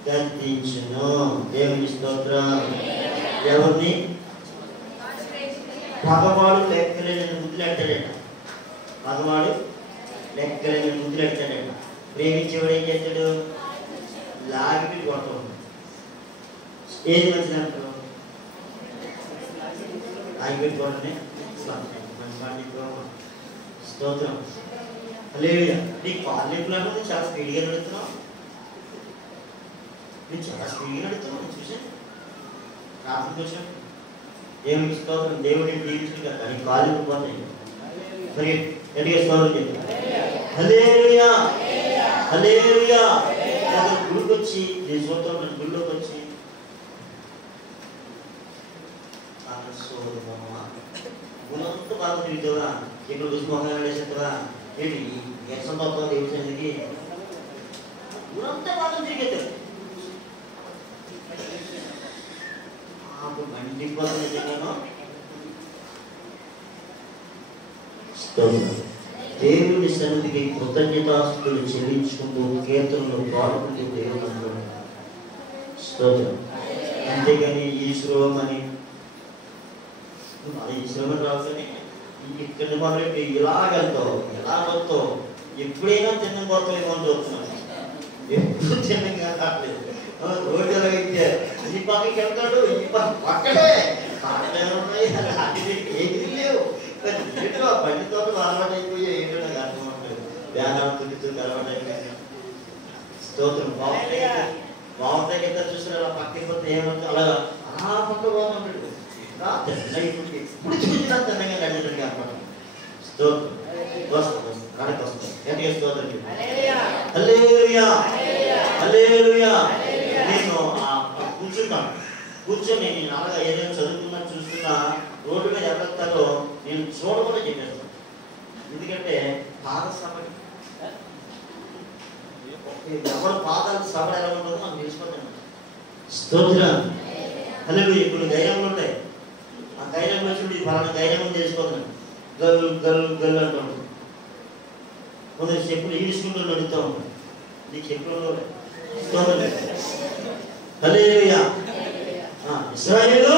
గద్దించును. దేవుని స్తోత్రం. ఎవరిని? పగవాడు లెక్కలేని ముద్దులెట్టాడట. పగవాడు లెక్కలేని ముద్దులెట్టాడట. ప్రేమించేవాడు ఏం చేస్తాడు? లాగి కొట్టడం. ఏది మంచిది అంటారు? లాగి పెట్టుకోవడమే స్తోత్రం. లేదు నీకు కాళ్ళు ఎప్పుడు చాలా స్పీడ్గా నడుస్తున్నావు. నేను చాలా స్పీడ్గా నడుస్తున్నాను చూసాను. ప్రార్థన చూసాను. దేవుడికి స్తోత్రం. దేవుడిని దీవించింది కదా, నీ కాళ్ళు పోతాయి. మరి ఎదిగే స్తోత్రం చెప్పాను. హల్లెలూయా హల్లెలూయా. గుడికి వచ్చి నేను స్తోత్రం గుడిలోకి వచ్చి గుణంతో బాగా తిరుగుతావా? ఇక్కడ రుచిమొహంగా వేసేస్తావా? ఏంటి ఎక్సం తప్ప దేవుడికి గుణంతో బాగా తిరిగేస్తావు. మండిపోతుంది నిజంగాను. దేవుని సన్నిధికి కృతజ్ఞతాస్తులు చెల్లించుకుంటూ కీర్తనలు పాడుకుంటూ దేవుడు స్తోత్రం. అంతేగాని ఈ శ్లోకమని ఈ శ్రమ రాగానే ఇక్కడ మొదలెట్టి ఇలాగంటావు, ఎలా వస్తావు, ఎప్పుడైనా తిన్నపోతావేమో అని చూస్తున్నాను. ఎప్పుడు తిన్నగా రావట్లేదు. రోడ్డు ఎలాగైతే ఈ పక్కకి వెళ్తాడు, ఈ పక్కడే ఏది లేవు. బండితో అలవాటు అయిపోయి ఏంటో నాకు అర్థం అవుతుంది. వ్యాయామం తుడితో అలవాటు అయిపోయింది. స్తోత్రం. బాగుంటాయి కదా చూసిన అలా పక్కకి పోతే ఏమంటే అలాగా అలా పక్క బాగుంటాడు. ఎప్పుడు చూసినా తిన్నగా నడిచినట్టుగా అనమాట. స్తోత్రం. వస్తాం కడకి వస్తాం. గట్టిగా స్తోత్రం. హల్లెలూయా హల్లెలూయా. నేను కూర్చున్నాను. కూర్చొని నేను అలాగా ఏదైనా చదువుతున్నా చూస్తున్నా రోడ్డు మీద ఎవరెత్తారో నేను చూడకుండా చెప్పేస్తాను. ఎందుకంటే పాద సబడి ఎవరు పాదాలు సబడి ఎలా ఉంటుందో మనం తెలుసుకుంటాను. స్తోత్రం. హల్లెలూయా. ఇప్పుడు ధైర్యంలో ఉంటాయి. ఆ ధైర్యం వచ్చినప్పుడు ఫలానా ధైర్యం తెలుసుకుంటున్నాను. గల్లు గల్లు గల్లు అంటూ ఉంటాను. కొందరు చెప్పులు ఈడ్చుకుంటూ నడుస్తూ ఉంటాను. నీకు చెప్పులు హల్లెలూయా. ఇశ్రాయేలు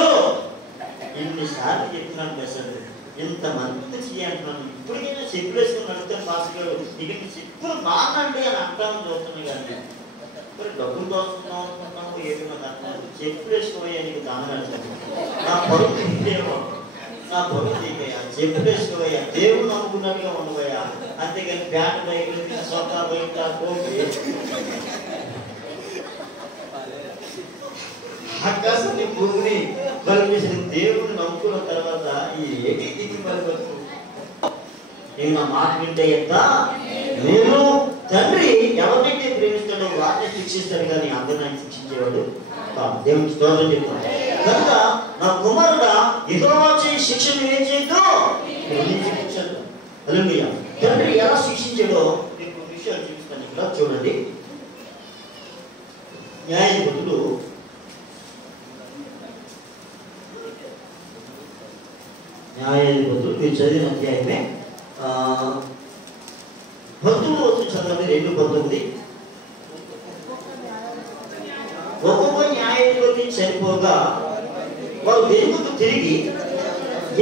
ఎన్నిసార్లు చెప్తున్నాను మెసేజ్, ఇంతమంది చేయంటున్నాను. ఇప్పటికైనా చెప్పులు వేసుకుని నడుస్తాను పాస్టర్ గారు, ఇక చెప్పులు మానండి అని అంటామని చూస్తున్నాను. కానీ మరి డబ్బులు దోస్తున్నాం అనుకుంటున్నాము. ఏమి నాకు అర్థం. చెప్పులు వేసుకోవయ్యా, నీకు దానం నడుస్తాను. నా పరుగు తీసేమో, నా పరుగు తీకయ్యా. చెప్పులు వేసుకోవయ్యా, దేవుడు నమ్ముకున్నట్టుగా ఉండవయ్యా. అంతేగాని బ్యాట్ బయట సోఫా బయట పోయి ఆకాశాన్ని భూమిని కల్పించిన దేవుడిని నమ్ముకున్న తర్వాత ఈ ఏమి దిగి పలుకు. నేను నా మాట వింటే ఎంత నేను తండ్రి ఎవరినైతే ప్రేమిస్తాడో వారిని శిక్షిస్తాడు, కానీ అందరిని ఆయన శిక్షించేవాడు కాదు. దేవుని స్తోత్రం చెప్తాను. కనుక నా కుమారుడా యెహోవా చేయి శిక్షను ఏం చేయదు, శిక్షించదు. హల్లెలూయా. తండ్రి ఎలా శిక్షించాడో మీకు విషయాలు చూపిస్తాను. ఇక్కడ చూడండి. న్యాయాధిపతులు మీరు చదివిన అధ్యాయమే 19 చదవండి. 2:19. ఒక్కొక్క న్యాయాధిపతి చనిపోగా వారు వెలుగుకు తిరిగి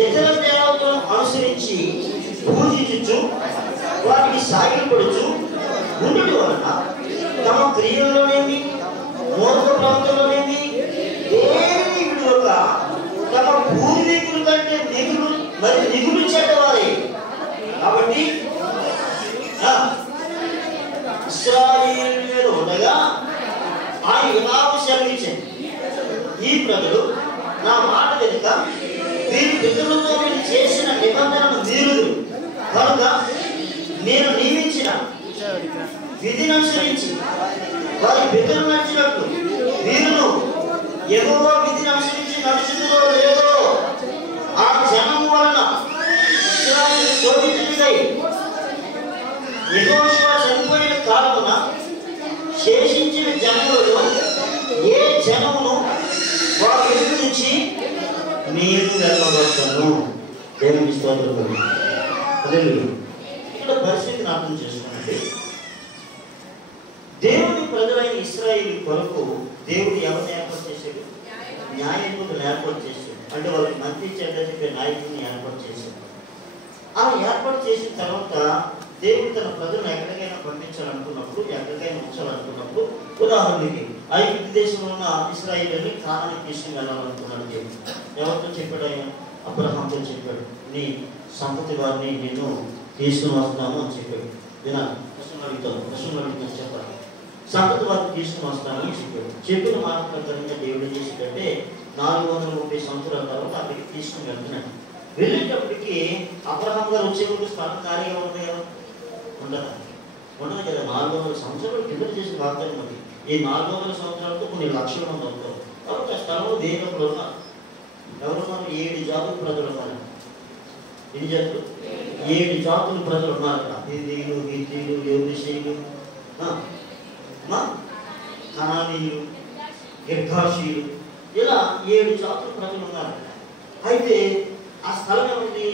ఇతర దేవతలను అనుసరించి పూజించు వాటికి సాగిలపడుచు ఉండుట వలన తమ క్రియల్లోనేమి మూర్ఖ ప్రవర్తనలోనేమి దేని విడువక తమ పూర్వీకుల కంటే మిగులు చెడ్డవారే. కాబట్టి ఇశ్రాయేలు ఉండగా ఆయన ఇలాగ సెలవిచ్చింది, ఈ ప్రజలు నా మాట వెనుక వీరి పితరులతో నేను చేసిన నిబంధనను మీరుదురు కనుక నేను నియమించిన విధిని అనుసరించి వారి పితరులు నడిచినట్లు వీరును యెహోవా విధిని అనుసరించి నడుచుదో లేదో ఆ జనము వలన ఇశ్రాయేలు శోభించుటకై యెహోషువ చనిపోయిన కాలమున శేషించిన జనములలో ఏ జనమును వారి ఎదురు నుంచి నేను వెళ్ళగొడతాను. దేవుని స్తోత్రం. ఇక్కడ పరిస్థితిని అర్థం చేసుకోండి. దేవుని ప్రజలైన ఇశ్రాయేలు కొరకు దేవుడు ఎవరిని ఏర్పాటు చేశాడు? న్యాయకులను ఏర్పాటు చేశాడు. అంటే వాళ్ళకి మంత్రి చెడ్డ చెప్పే నాయకుడిని ఏర్పాటు చేశాడు. అలా ఏర్పాటు చేసిన తర్వాత దేవుడు తన ప్రజలను ఎక్కడికైనా పంపించాలనుకున్నప్పుడు, ఎక్కడికైనా ఉంచాలనుకున్నప్పుడు, ఉదాహరణకి ఐగుప్తు దేశంలో ఉన్న ఇశ్రాయేలుని కానానికి తీసుకుని వెళ్ళాలనుకున్నాడు దేవుడు. ఎవరితో చెప్పాడు? ఆయన అబ్రహాంతో చెప్పాడు, నీ సంపత్తి వారిని నేను తీసుకుని వస్తాను అని చెప్పాడు. వినాలి, ప్రశ్నలు అడుగుతాను చెప్పాలి. సంపత్తి వారిని తీసుకుని వస్తాను అని చెప్పాడు. చెప్పిన మాట ప్రకారంగా దేవుడు ఏం చేశాడంటే 430 సంవత్సరాల తర్వాత అక్కడికి తీసుకుని వెళ్తున్నాడు. వెళ్ళేటప్పటికి అబ్రహాం గారు వచ్చేందుకు స్థలం ఖాళీగా ఉంది కదా, ఉండదు కదా. 400 సంవత్సరాలు కింద చేసిన వాగ్దానం అది. ఈ 400 సంవత్సరాలతో కొన్ని లక్షల మంది అవుతారు. కాబట్టి ఆ స్థలంలో దేవుడు ఉన్నారు. ఎవరున్నారు? 7 జాతుల ప్రజలు ఉన్నారు. ఎన్ని జాతులు? 7 జాతుల ప్రజలు ఉన్నారు. హిందీలు, హిందీలు, యోగిషీలు, కనానీయులు, గిర్గాషీయులు, ఇలా 7 జాతుల ప్రజలు ఉన్నారు. అయితే ఆ స్థలం ఏమిటి?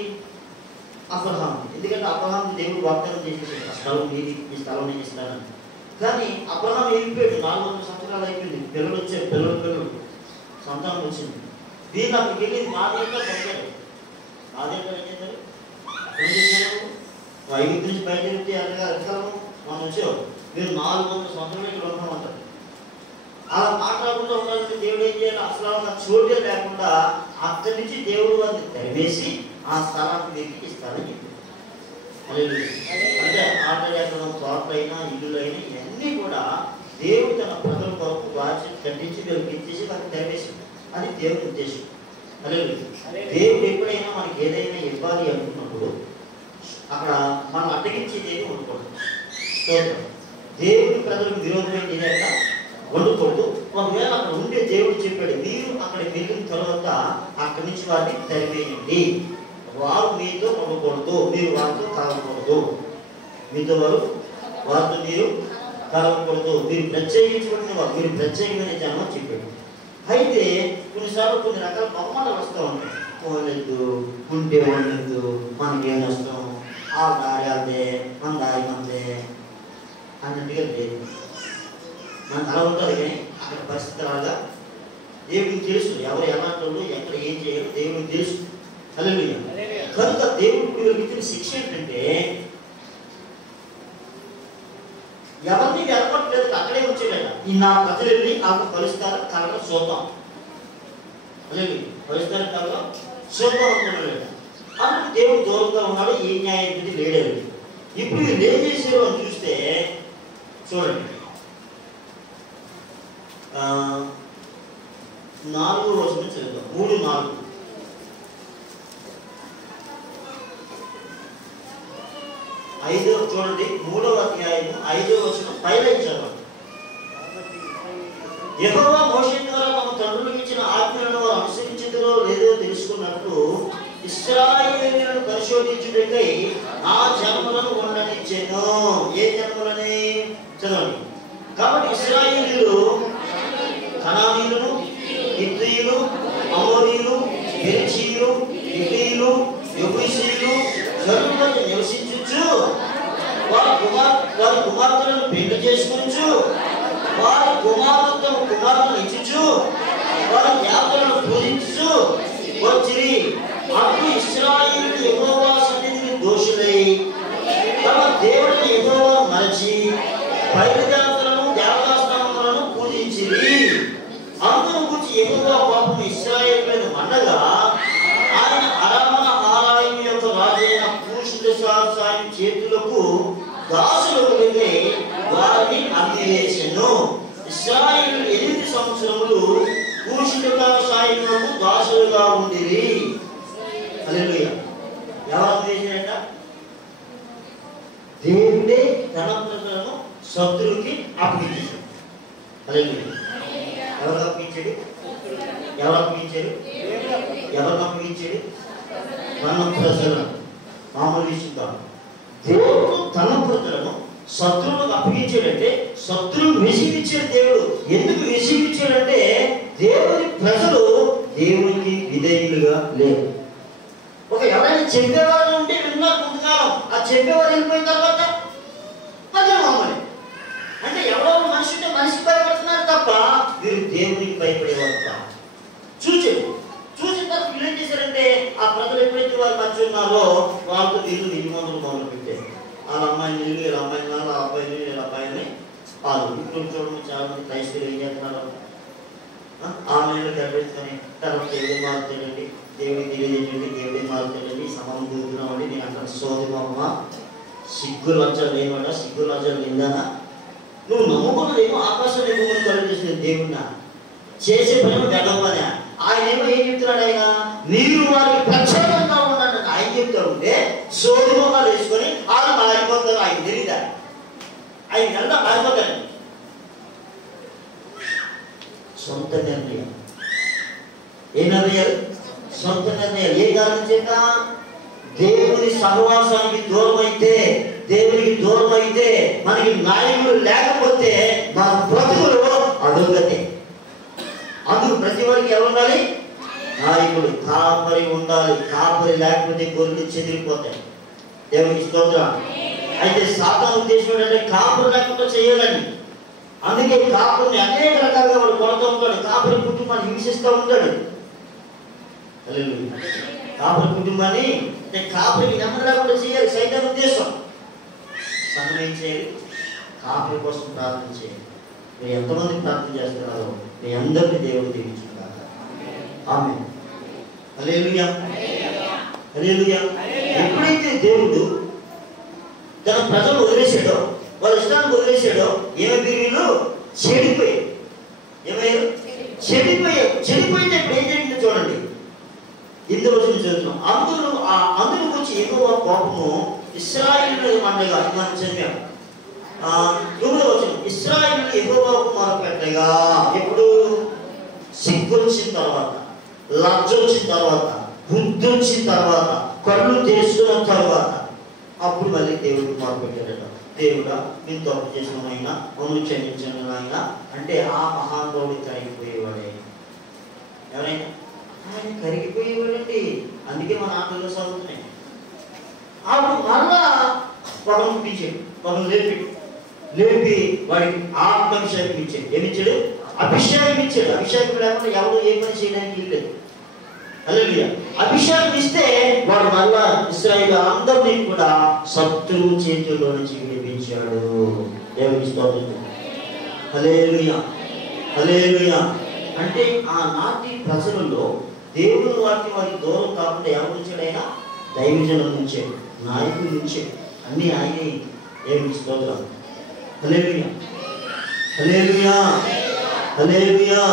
అబ్రహాం. ఎందుకంటే అబ్రహాం దేవుడు వాగ్దానం చేసేసాడు, ఆ స్థలం నీది, ఈ స్థలం నేను ఇస్తానని. కానీ అబ్రహాం వెళ్ళిపోయాడు. 400 సంవత్సరాలు అయిపోయింది. పిల్లలు వచ్చారు, పిల్లలు సంతానం వచ్చింది. వీళ్ళు అక్కడికి వెళ్ళి మాదేంటో పంపారు. మాదేంటో ఏం చేశారు? ఏం చేశారు? ఐగుప్తు నుంచి బయటకు ఎరగలము మనం వచ్చావు, మీరు 400 సంవత్సరాలు ఇక్కడ ఉన్నామంటారు. అలా మాట్లాడుకుంటూ ఉండాలంటే దేవుడు ఏం చేయాలి? అసలు నాకు చోటే లేకుండా అక్కడి నుంచి దేవుడు వారిని తరివేసి ఆ స్థలానికి వెతికి ఇస్తారని చెప్పారు. అంటే ఆటలేకడం, తోటలైనా, ఇల్లులైనా ఇవన్నీ కూడా దేవుడు తన ప్రజల కొరకు వాచి కట్టించి వీళ్ళకి ఇచ్చేసి వారికి తరివేసింది. అది దేవుడి ఉద్దేశం. అదే దేవుడు ఎప్పుడైనా మనకి ఏదైనా ఇవ్వాలి అనుకున్నప్పుడు అక్కడ మనం అడ్డగించేది ఏమి ఉండకూడదు. దేవుడి ప్రజలకు విరోధమైన ఏదైనా వండుకోవద్దు. ఒకవేళ అక్కడ ఉండే దేవుడు చెప్పాడు, మీరు అక్కడికి వెళ్ళిన తర్వాత అక్కడి నుంచి వారిని తరివేయండి. వారు మీతో ఉండకూడదు, మీరు వారితో కలవకూడదు. మీతో వారితో మీరు కలవకూడదు. మీరు ప్రత్యేకించబడిన వారు, మీరు ప్రత్యేకమైన జనం అని చెప్పాడు. అయితే కొన్నిసార్లు కొన్ని రకాల బొమ్మలు వస్తూ ఉంటాయి. పోలేదు, ఉంటే ఉండదు, మనకేం వస్తాం, ఆ దారి అదే, మన దారి మందే అన్నట్టుగా లేదు. మనకు అలా ఉంటుంది. కానీ అక్కడ పరిస్థితి అలాగా దేవుడికి తెలుసు, ఎవరు ఎలాంటి వాళ్ళు, ఎక్కడ ఏం చేయాలో దేవుడికి తెలుసు. హల్లెలూయా. కనుక దేవుడికి వీళ్ళకి ఇచ్చిన శిక్ష ఏంటంటే, ఎవరిని వెలపట్లేదు, అక్కడే వచ్చేట ఈ నా ప్రజలు వెళ్ళి వాళ్ళకు కలుస్తారు, కలగా చూద్దాం. హల్లెలూయా. కలుస్తారు, కలగా చూద్దాం అనుకున్నాడు. అన్నట్టు దేవుడు దూరంగా ఉన్నాడు, ఏ న్యాయాధిపతి లేడాడు. ఇప్పుడు వీళ్ళు ఏం చేశారు అని చూస్తే చూడండి, 4వ వచనం చదువుతాం. 3:4. చూడండి, 3వ అధ్యాయం 5వ వచనం పైన చదవండి. యెహోవా మోషే ద్వారా తమ తండ్రులకు ఇచ్చిన ఆజ్ఞలను వారు అనుసరించుదో లేదో తెలుసుకున్నప్పుడు ఇశ్రాయేలీయులను పరిశోధించుటకై ఆ జనములను ఉండనిచ్చెను. ఏ జనములని చదవండి. కాబట్టి ఇశ్రాయేలీయులు కనానీయులను, హిత్తీయులు, అమోరీయులు, పెరిజీయులు, హిత్తీయులు, యెబూసీయులు జనులలో నివసించుచు వారి కుమార్తెలను పెళ్లి చేసుకొనుచు వారి కుమారులను ఇచ్చుచు వారి దేవతలను పూజించుచు వారి చేతులకు దాసులకు వెళ్ళి వారిని అమ్మివేసెను. ఇశ్రాయేలు 8 సంవత్సరములు కూషిత సాయములకు దాసులుగా ఉండిరి. హల్లెలూయా. ఎవరు అమ్మివేశారట? దేవుడే తన ప్రజలను శత్రువుకి అప్పగించాడు. హల్లెలూయా. ఎవరు అప్పగించాడు? ఎవరు అప్పగించాడు? ఎవరు అప్పగించాడు? తన ప్రజలను. మామూలు విషయం కాదు. దేవుడు తన ప్రజలను శత్రువులకు అప్పగించాడంటే శత్రువులు విసిగించాడు దేవుడు. ఎందుకు విసిగించాడంటే దేవుని ప్రజలు దేవునికి విధేయులుగా లేరు. ఒక ఎవరైనా చెప్పేవారు ఉంటే విన్నారు కొంతకాలం, ఆ చెప్పేవారు వెళ్ళిపోయిన తర్వాత మధ్య మమ్మల్ని అంటే ఎవరో మనిషి ఉంటే మనిషికి భయపడుతున్నారు తప్ప వీరు దేవునికి భయపడేవారు కాదు. చూసిన తర్వాత వీళ్ళు ఏం చేశారంటే ఆ ప్రజలు ఎప్పుడైతే వారు మధ్య ఉన్నారో వాళ్ళతో వీళ్ళు నిబంధనలు మొదలు పెట్టారు. వాళ్ళ అమ్మాయిని నీళ్ళు, వీళ్ళ అమ్మాయిని వాళ్ళ అబ్బాయిని వీళ్ళ అబ్బాయిని వాళ్ళు. ఇప్పుడు చూడడం చాలా మంది క్రైస్తవులు ఏం చేస్తున్నారు? ఆమెను గర్భించుకొని తర్వాత దేవుడే మారుతాడండి, దేవుడికి తెలియజేయండి, దేవుడే మారుతాడండి, సమానం కూరుతున్నామండి. నేను అక్కడ సోదమమ్మ సిగ్గు లజ్జలు లేవట, సిగ్గు లజ్జలు లేదనా? నువ్వు నమ్ముకున్నదేమో ఆకాశం నిమ్మని కలుగు చేసిన దేవుడినా, చేసే పని గడ్డం పని. ఆయన ఏమో ఏం చెప్తున్నాడు? ఆయన మీరు వారికి ప్రక్షాళంగా ఉండండి ఆయన చెప్తా ఉంటే సోదమొహాలు వేసుకొని వాళ్ళు మారిపోతారు. ఆయన తెలియదా? ఆయన ఎలా మారిపోతాడు? సొంత నిర్ణయం. ఏ నిర్ణయాలు? సొంత నిర్ణయాలు. ఏ కారణం చేత? దేవుని సహవాసానికి దూరం అయితే, దేవునికి దూరం అయితే, మనకి నాయకులు లేకపోతే మన బ్రతుకులు అడుగతే. అందుకు ప్రతి వారికి ఎవరు ఉండాలి? నాయకుడు, కాపరి ఉండాలి. కాపరి లేకపోతే గొర్రెలు చెదిరిపోతాయి. దేవునికి స్తోత్రం. అయితే సాతాను ఉద్దేశం ఏంటంటే కాపరి లేకుండా చేయాలని. అందుకే కాపురిని అనేక రకాలుగా వాడు కొడుతూ ఉంటాడు. కాపురి కుటుంబాన్ని హింసిస్తూ ఉంటాడు. కాపురి కుటుంబాన్ని అంటే కాపురికి నెమ్మది లేకుండా చేయాలి సైతాను ఉద్దేశం. సంఘం ఏం చేయాలి? కాపురి కోసం ప్రార్థన చేయాలి. మీరు ఎంతమంది ప్రార్థన చేస్తున్నారో మీ అందరినీ దేవుడు దీవించుగాక. ఆమేన్. హల్లెలూయా. హల్లెలూయా. ఎప్పుడైతే దేవుడు తన ప్రజలు వదిలేశాడో, వాళ్ళ ఇష్టాన్ని వదిలేశాడో, ఏమైతే వీళ్ళు చెడిపోయారు. ఏమయ్యారు? చెడిపోయారు. చెడిపోయితే ఏం జరిగిందో చూడండి. ఇందు రోజులు చదువుతున్నాం. అందులో వచ్చి ఎక్కువ కోపము ఇశ్రాయేలు మండగా మనం చదివాం. 9వ వచనం, ఇశ్రాయేలు యెహోవాకు మొరపెట్టగా. ఎప్పుడు? సిగ్గు వచ్చిన తర్వాత, లజ్జ వచ్చిన తర్వాత, బుద్ధి వచ్చిన తర్వాత, కళ్ళు తెరుచుకున్న తర్వాత అప్పుడు మళ్ళీ దేవుడికి మొరపెట్టాడట. దేవుడా నేను తప్పు చేసిన ఆయన మమ్మల్ని క్షమించను ఆయన అంటే ఆ మహానుభావుడు కరిగిపోయేవాడే. ఎవరైనా ఆయన కరిగిపోయేవాడండి. అందుకే మన ఆటల్లో చదువుతున్నాయి. అప్పుడు మళ్ళా పొగం పుట్టించాడు, పొగం లేపి వాడికి ఆత్మాభిషేకం ఇచ్చాడు. ఏమిచ్చాడు? అభిషేకం ఇచ్చాడు. అభిషేకం లేకుండా ఎవరు ఏ పని చేయడానికి లేదు. హల్లెలూయా. అభిషేకం ఇస్తే వాడు మళ్ళా ఇశ్రాయేలు అందరినీ కూడా శత్రువు చేతుల్లో నుంచి విడిపించాడు. దేవునికి స్తోత్రం. హల్లెలూయా. హల్లెలూయా. అంటే ఆ నాటి ప్రజలలో దేవుని వాటిని వారికి దూరం కాకుండా ఎవరు ఉంచాడు? ఆయన దైవజనం నుంచాడు, నాయకుల నుంచాడు. అన్నీ ఆయనే. దేవునికి స్తోత్రం. హల్లెలూయా. హల్లెలూయా. హల్లెలూయా.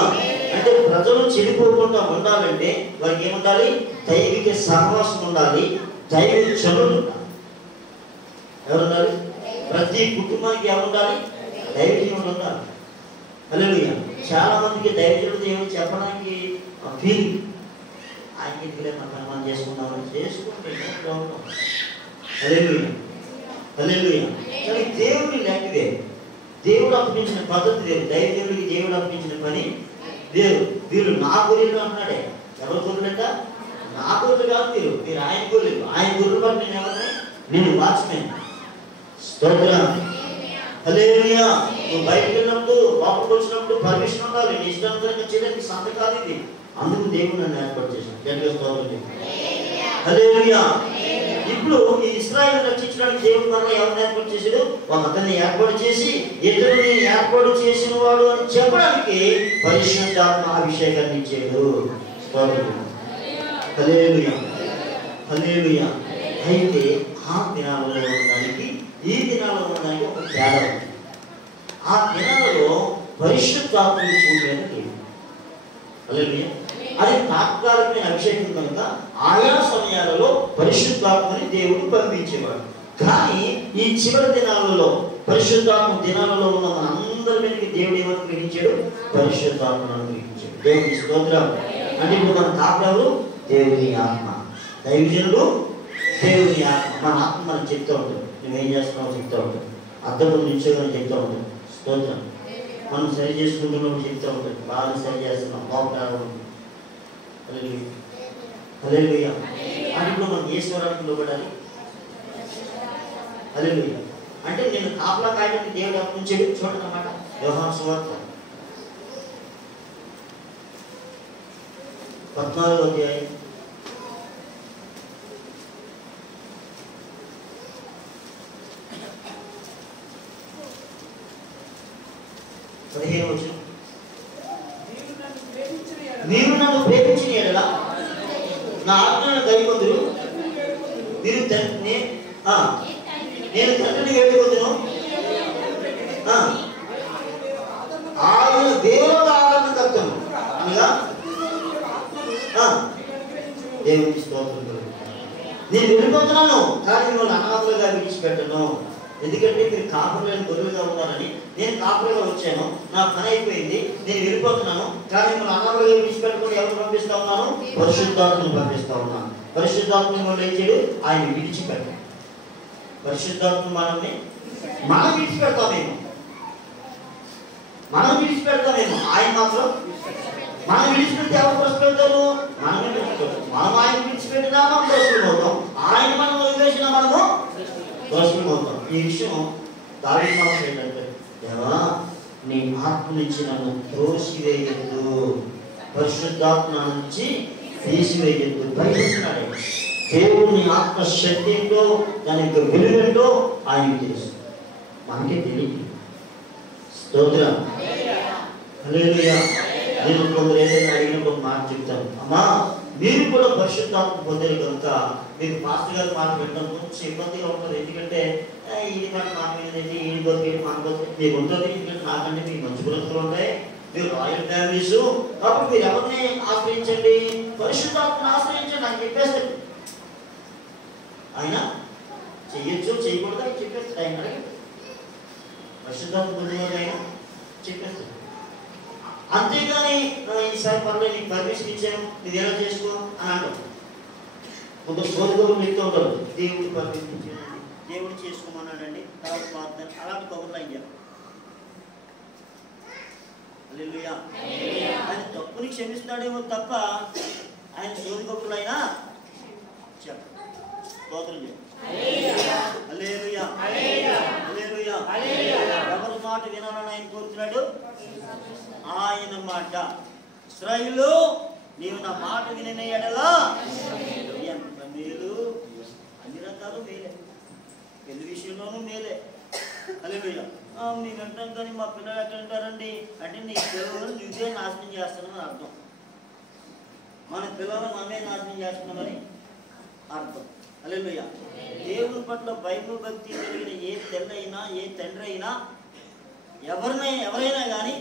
అంటే ప్రజలు చెడిపోకుండా ఉండాలంటే వారికి ఏముండాలి? దైవిక సహవాసం ఉండాలి, దైవిక చదువు ఉండాలి. ఎవరుండాలి? ప్రతి కుటుంబానికి ఎవరుండాలి? దైవజనుడు ఉండాలి. హల్లెలూయా. చాలా మందికి దైవజనుడు ఏమని చెప్పడానికి ఫీలింగ్. ఆయనకి మనం చేసుకుందామని చేసుకుంటే హల్లెలూయా. హల్లెలూయా. కానీ దేవుడిని లేకదే. దేవుడు అర్పించిన పద్ధతి వేరు. దైవజనుడికి దేవుడు అర్పించిన పని వేరు. వీళ్ళు నా గొర్రెలు అంటున్నాడే. ఎవరు గొర్రెలంట? నా గొర్రెలు కాదు, మీరు ఆయన గొర్రెలు. ఆయన గొర్రెలు పట్ల నేను ఎవరిని? నేను వాచ్మెన్. స్తోత్రం. హల్లెలూయా. నువ్వు బయటకు వెళ్ళినప్పుడు, లోపలికి వచ్చినప్పుడు పర్మిషన్ ఉండాలి. నీ ఇష్టానుసారంగా చేయడానికి సంత కాదు ఇది. అందుకు దేవుడు నన్ను ఏర్పాటు చేశాను. గట్టిగా స్తోత్రం. హల్లెలూయా. ఇప్పుడు ఈ ఇశ్రాయేలు రక్షించడానికి దేవుడు మరలా ఎవరిని ఏర్పాటు చేశాడు? ఒక అతన్ని ఏర్పాటు చేసి ఇతరుని ఏర్పాటు చేసిన వాడు అని చెప్పడానికి పరిశుద్ధాత్మ అభిషేకాన్ని ఇచ్చాడు. హల్లెలూయా. హల్లెలూయా. అయితే ఆ దినాలలో ఉన్నదానికి ఈ దినాలలో ఉన్నదానికి ఒక తేడా ఉంది. ఆ దినాలలో పరిశుద్ధాత్మని కూడిన దేవుడు. హల్లెలూయా. అది తాత్కాలికమైన అభిషేకం కనుక ఆయా సమయాలలో పరిశుద్ధాత్మని దేవుడు పంపించేవాడు. కానీ ఈ చివరి దినాలలో పరిశుద్ధాత్మ దినాలలో ఉన్న మనందరి మీదకి దేవుడు ఏమని గ్రహించాడు? పరిశుద్ధాత్మను అనుగ్రహించాడు. దేవుని స్తోత్రం. అంటే ఇప్పుడు మన కాపురాలు దేవుని ఆత్మ, దైవజనులు దేవుని ఆత్మ. మన ఆత్మ మనం చెప్తూ ఉంటాం, నువ్వేం చేస్తున్నావు చెప్తూ ఉంటాం, అర్థం నిల్చోగానే చెప్తూ ఉంటాం. స్తోత్రం. మనం సరి చేసుకుంటున్నప్పుడు చెప్తూ ఉంటాం, బాగా సరి చేస్తున్నాం, బాగుంటారు. హల్లెలూయా. అంటే ఇప్పుడు మనం ఏ స్వరానికి లోబడాలి? హల్లెలూయా. అంటే నేను కాపలా కాయడానికి దేవుడు అప్పగించాడు. చూడండి అన్నమాట, యోహాను సువార్త 14వ అధ్యాయం 15వ వచనం. మీరు నన్ను ప్రేమించిన యెడల నా ఆజ్ఞలను గైకొందురు. మీరు నేను తండ్రిని వేడుకొందును. ఆయన దేవుడు ఆరాధనకర్తను అనగా దేవునికి స్తోత్రం. నేను వెళ్ళిపోతున్నాను కానీ మిమ్మల్ని అనాథలుగా విడిచిపెట్టను. ఎందుకంటే మీరు కాపురులేని గొర్రెలుగా ఉన్నారని నేను కాపురుగా వచ్చాను, నా పని అయిపోయింది, నేను వెళ్ళిపోతున్నాను. కానీ మిమ్మల్ని అనాథలుగా విడిచిపెట్టకుండా ఎవరు పంపిస్తా ఉన్నాను? పరిశుద్ధాత్మను పంపిస్తా ఉన్నాను. పరిశుద్ధాత్మను వాళ్ళు ఏం చేయడు? ఆయన విడిచిపెట్టాడు. పరిశుద్ధాత్మ మనం విడిచిపెడతామేమో, ఆయన మాత్రం మనం విడిచిపెడితే ఎవరు ప్రశ్నపెడతారు? మనమే విడిచిపెడతాం. మనం ఆయన విడిచిపెట్టినా మనం దోషులు అవుతాం, ఆయన మనం వదిలేసినా మనము దోషులు అవుతాం. ఈ విషయం దావీదు మనం ఏంటంటే, దేవా నీ ఆత్మ నుంచి నన్ను త్రోసివేయద్దు, పరిశుద్ధాత్మ నుంచి తీసివేయద్దు. భయపడుతున్నాడు. దేవుని ఆత్మ శక్తి ఏంటో, దాని యొక్క విలువేంటో ఆయనకి తెలుసు, మనకే తెలియదు. స్తోత్రం. హల్లెలూయా. నేను కొందరు ఏదైనా అడిగినప్పుడు మాట చెప్తాను, అమ్మా మీరు కూడా పరిశుద్ధాత్మ పొందారు కనుక మీకు పాస్టర్ గారు మాట పెట్టడం కొంచెం ఇబ్బందిగా ఉంటుంది. ఎందుకంటే ఇది మాట మాట మీదేంటి, ఈ బతికేది మాట బతికేది మీకు ఉంటుంది. ఎందుకంటే నాకంటే మీకు మంచి గుణాలు ఉంటాయి, మీరు రాయల్ ఫ్యామిలీస్, కాబట్టి మీరు ఎవరిని ఆశ్రయించండి? పరిశుద్ధాత్మను ఆశ్రయించండి అని చెప్పేస్తాడు. ఆయన చెయ్యొచ్చు చేయకూడదు అని చెప్పేస్తాడు. ఆయన అడిగాడు, పరిశుద్ధాత్మ పొందినవాడు ఆయన చెప్పేస్తాడు. అంతేగాని ఈసారి పర్లేదు నీకు పర్మిషన్ ఇచ్చాను, మీరు ఎలా చేసుకో అని అంటాం. కొంత సోదరులు చెప్తూ ఉంటారు, దేవుడు పర్మిషన్ ఇచ్చానండి, దేవుడు చేసుకోమన్నాడండి, తర్వాత ప్రార్థన, అలాంటి కబుర్లు అయ్యా. హల్లెలూయా. ఆయన తప్పుని క్షమిస్తాడేమో తప్ప ఆయన సోది కబుర్లు అయినా చెప్ప స్తోత్రం చేయండి. హల్లెలూయా. హల్లెలూయా. ఎవరి మాట వినాలని ఆయన కోరుతున్నాడు? ఆయన మాట. ఇశ్రాయేలు నీవు నా మాట వినిన యెడల ఎంత మేలు. అన్ని రకాలు మేలే, పెళ్లి విషయంలోనూ మేలే. హల్లెలూయా. మేము వింటాం కానీ మా పిల్లలు ఎక్కడ వింటారండి అంటే, నీ పిల్లలను నువ్వే నాశనం చేస్తున్నామని అర్థం. మన పిల్లలను మనమే నాశనం చేస్తున్నామని అర్థం. హల్లెలూయా. దేవుని పట్ల భయము భక్తి కలిగిన ఏ తల్లి అయినా ఏ తండ్రి అయినా ఎవరైనా కానీ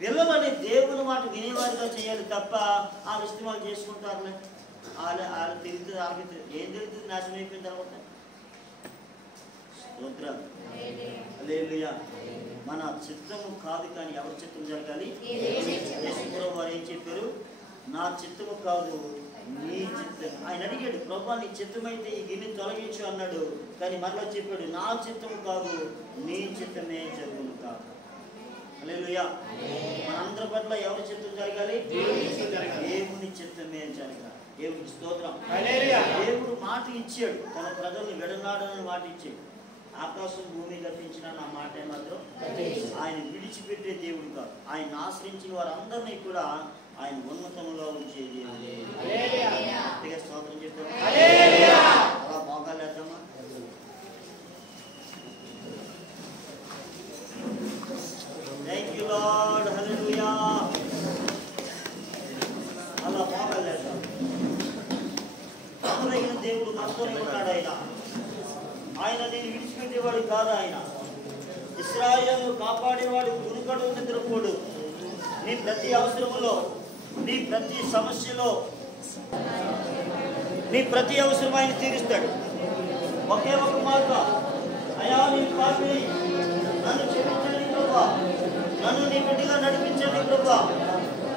పిల్లలని దేవుని మాట వినేవారిగా చేయాలి తప్ప వాళ్ళు ఇష్టమాలు చేసుకుంటారులే, వాళ్ళు తిరుగుతుంది, వాళ్ళకి ఏం తిరుగుతుంది, నాశనం అయిపోయిన తర్వాత. స్తోత్రం. హల్లెలూయా. మన చిత్తము కాదు కానీ ఎవరి చిత్తం జరగాలి? యేసుప్రభువు వారు ఏం చెప్పారు? నా చిత్తము కాదు నీ చిత్తం. ఆయన అడిగాడు, ప్రభువా నీ చిత్తమైతే ఈ గిన్నె తొలగించు అన్నాడు. కానీ మరలా చెప్పాడు, నా చిత్తము కాదు నీ చిత్తమే జరుగును కాదు. హల్లెలూయా. మనందరి పట్ల ఎవరి చిత్తం జరగాలి? దేవుని చిత్తమే జరగాలి. దేవునికి స్తోత్రం. దేవుడు మాట ఇచ్చాడు, తన ప్రజల్ని విడనాడని మాట ఇచ్చాడు. ఆకాశం భూమి గతించిన నా మాట మాత్రం ఆయన విడిచిపెట్టే దేవుడు కాదు. ఆయన ఆశ్రయించిన వారందరినీ కూడా ఆయన ఉన్నతంలో ఉంచే దేవుడు. స్తోత్రం చెప్తారు. అలా బాగాలేద్దామా? Thank you Lord. హల్లెలూయా. అలా బాగాలేద్దాం. దేవుడు మనతోనే ఉన్నాడు. ఆయన నేను విడిచిపెట్టేవాడు కాదు. ఆయన ఇశ్రాయేలును కాపాడేవాడు, కునుకడు నిద్రపోడు. నీ ప్రతి అవసరంలో, నీ ప్రతి సమస్యలో, నీ ప్రతి అవసరం ఆయన తీరుస్తాడు. ఒకే ఒక మాట, అయ్యా నేను పాపిని, నన్ను క్షమించండి ప్రభా, నన్ను నీ బిడ్డగా నడిపించండి ప్రభా,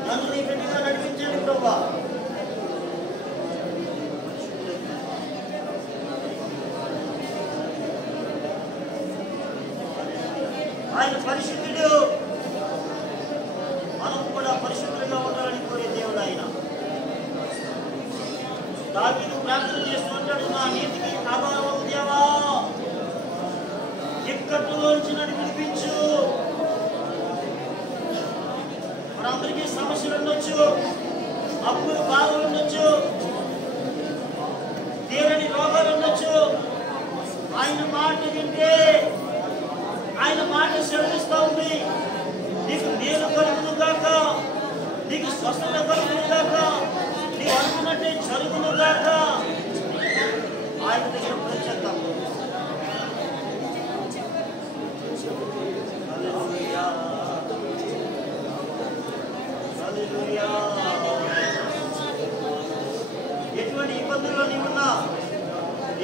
నన్ను నీ బిడ్డగా నడిపించండి ప్రభా. ఆయన పరిశుద్ధుడు, మనం కూడా పరిశుద్ధులుగా ఉండాలని కోరే దేవుడు ఆయన. దావీదు ప్రార్థన చేస్తుంటాడు, నా నీతికి ఆధారం దేవా, ఇక్కట్లోంచి నన్ను విడిపించు. మనందరికీ సమస్యలు ఉండొచ్చు, అప్పులు బాధలు ఉండొచ్చు, తీరని రోగాలు ఉండొచ్చు. ఆయన మాట వింటే, ఆయన మాట సెలవిస్తూ ఉంది, నీకు మేలు కలుగును గాక, నీకు స్వస్థత కలుగును గాక, నీకు అనుకున్నట్టే జరుగును గాక. ఆయన దగ్గర ప్రత్యేకం. హల్లెలూయా, హల్లెలూయా. ఎటువంటి ఇబ్బందుల్లో నీవున్నా,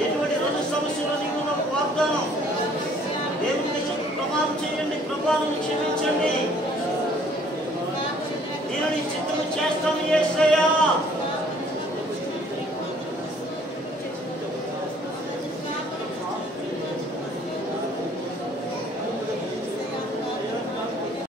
ఎటువంటి రెండు సమస్యల్లో నీవున్న వాగ్దానం దేవుని దగ్గర ప్రమాణం చేయండి, ప్రభావం క్షమించండి, నేను నీ చిత్తము చేస్తా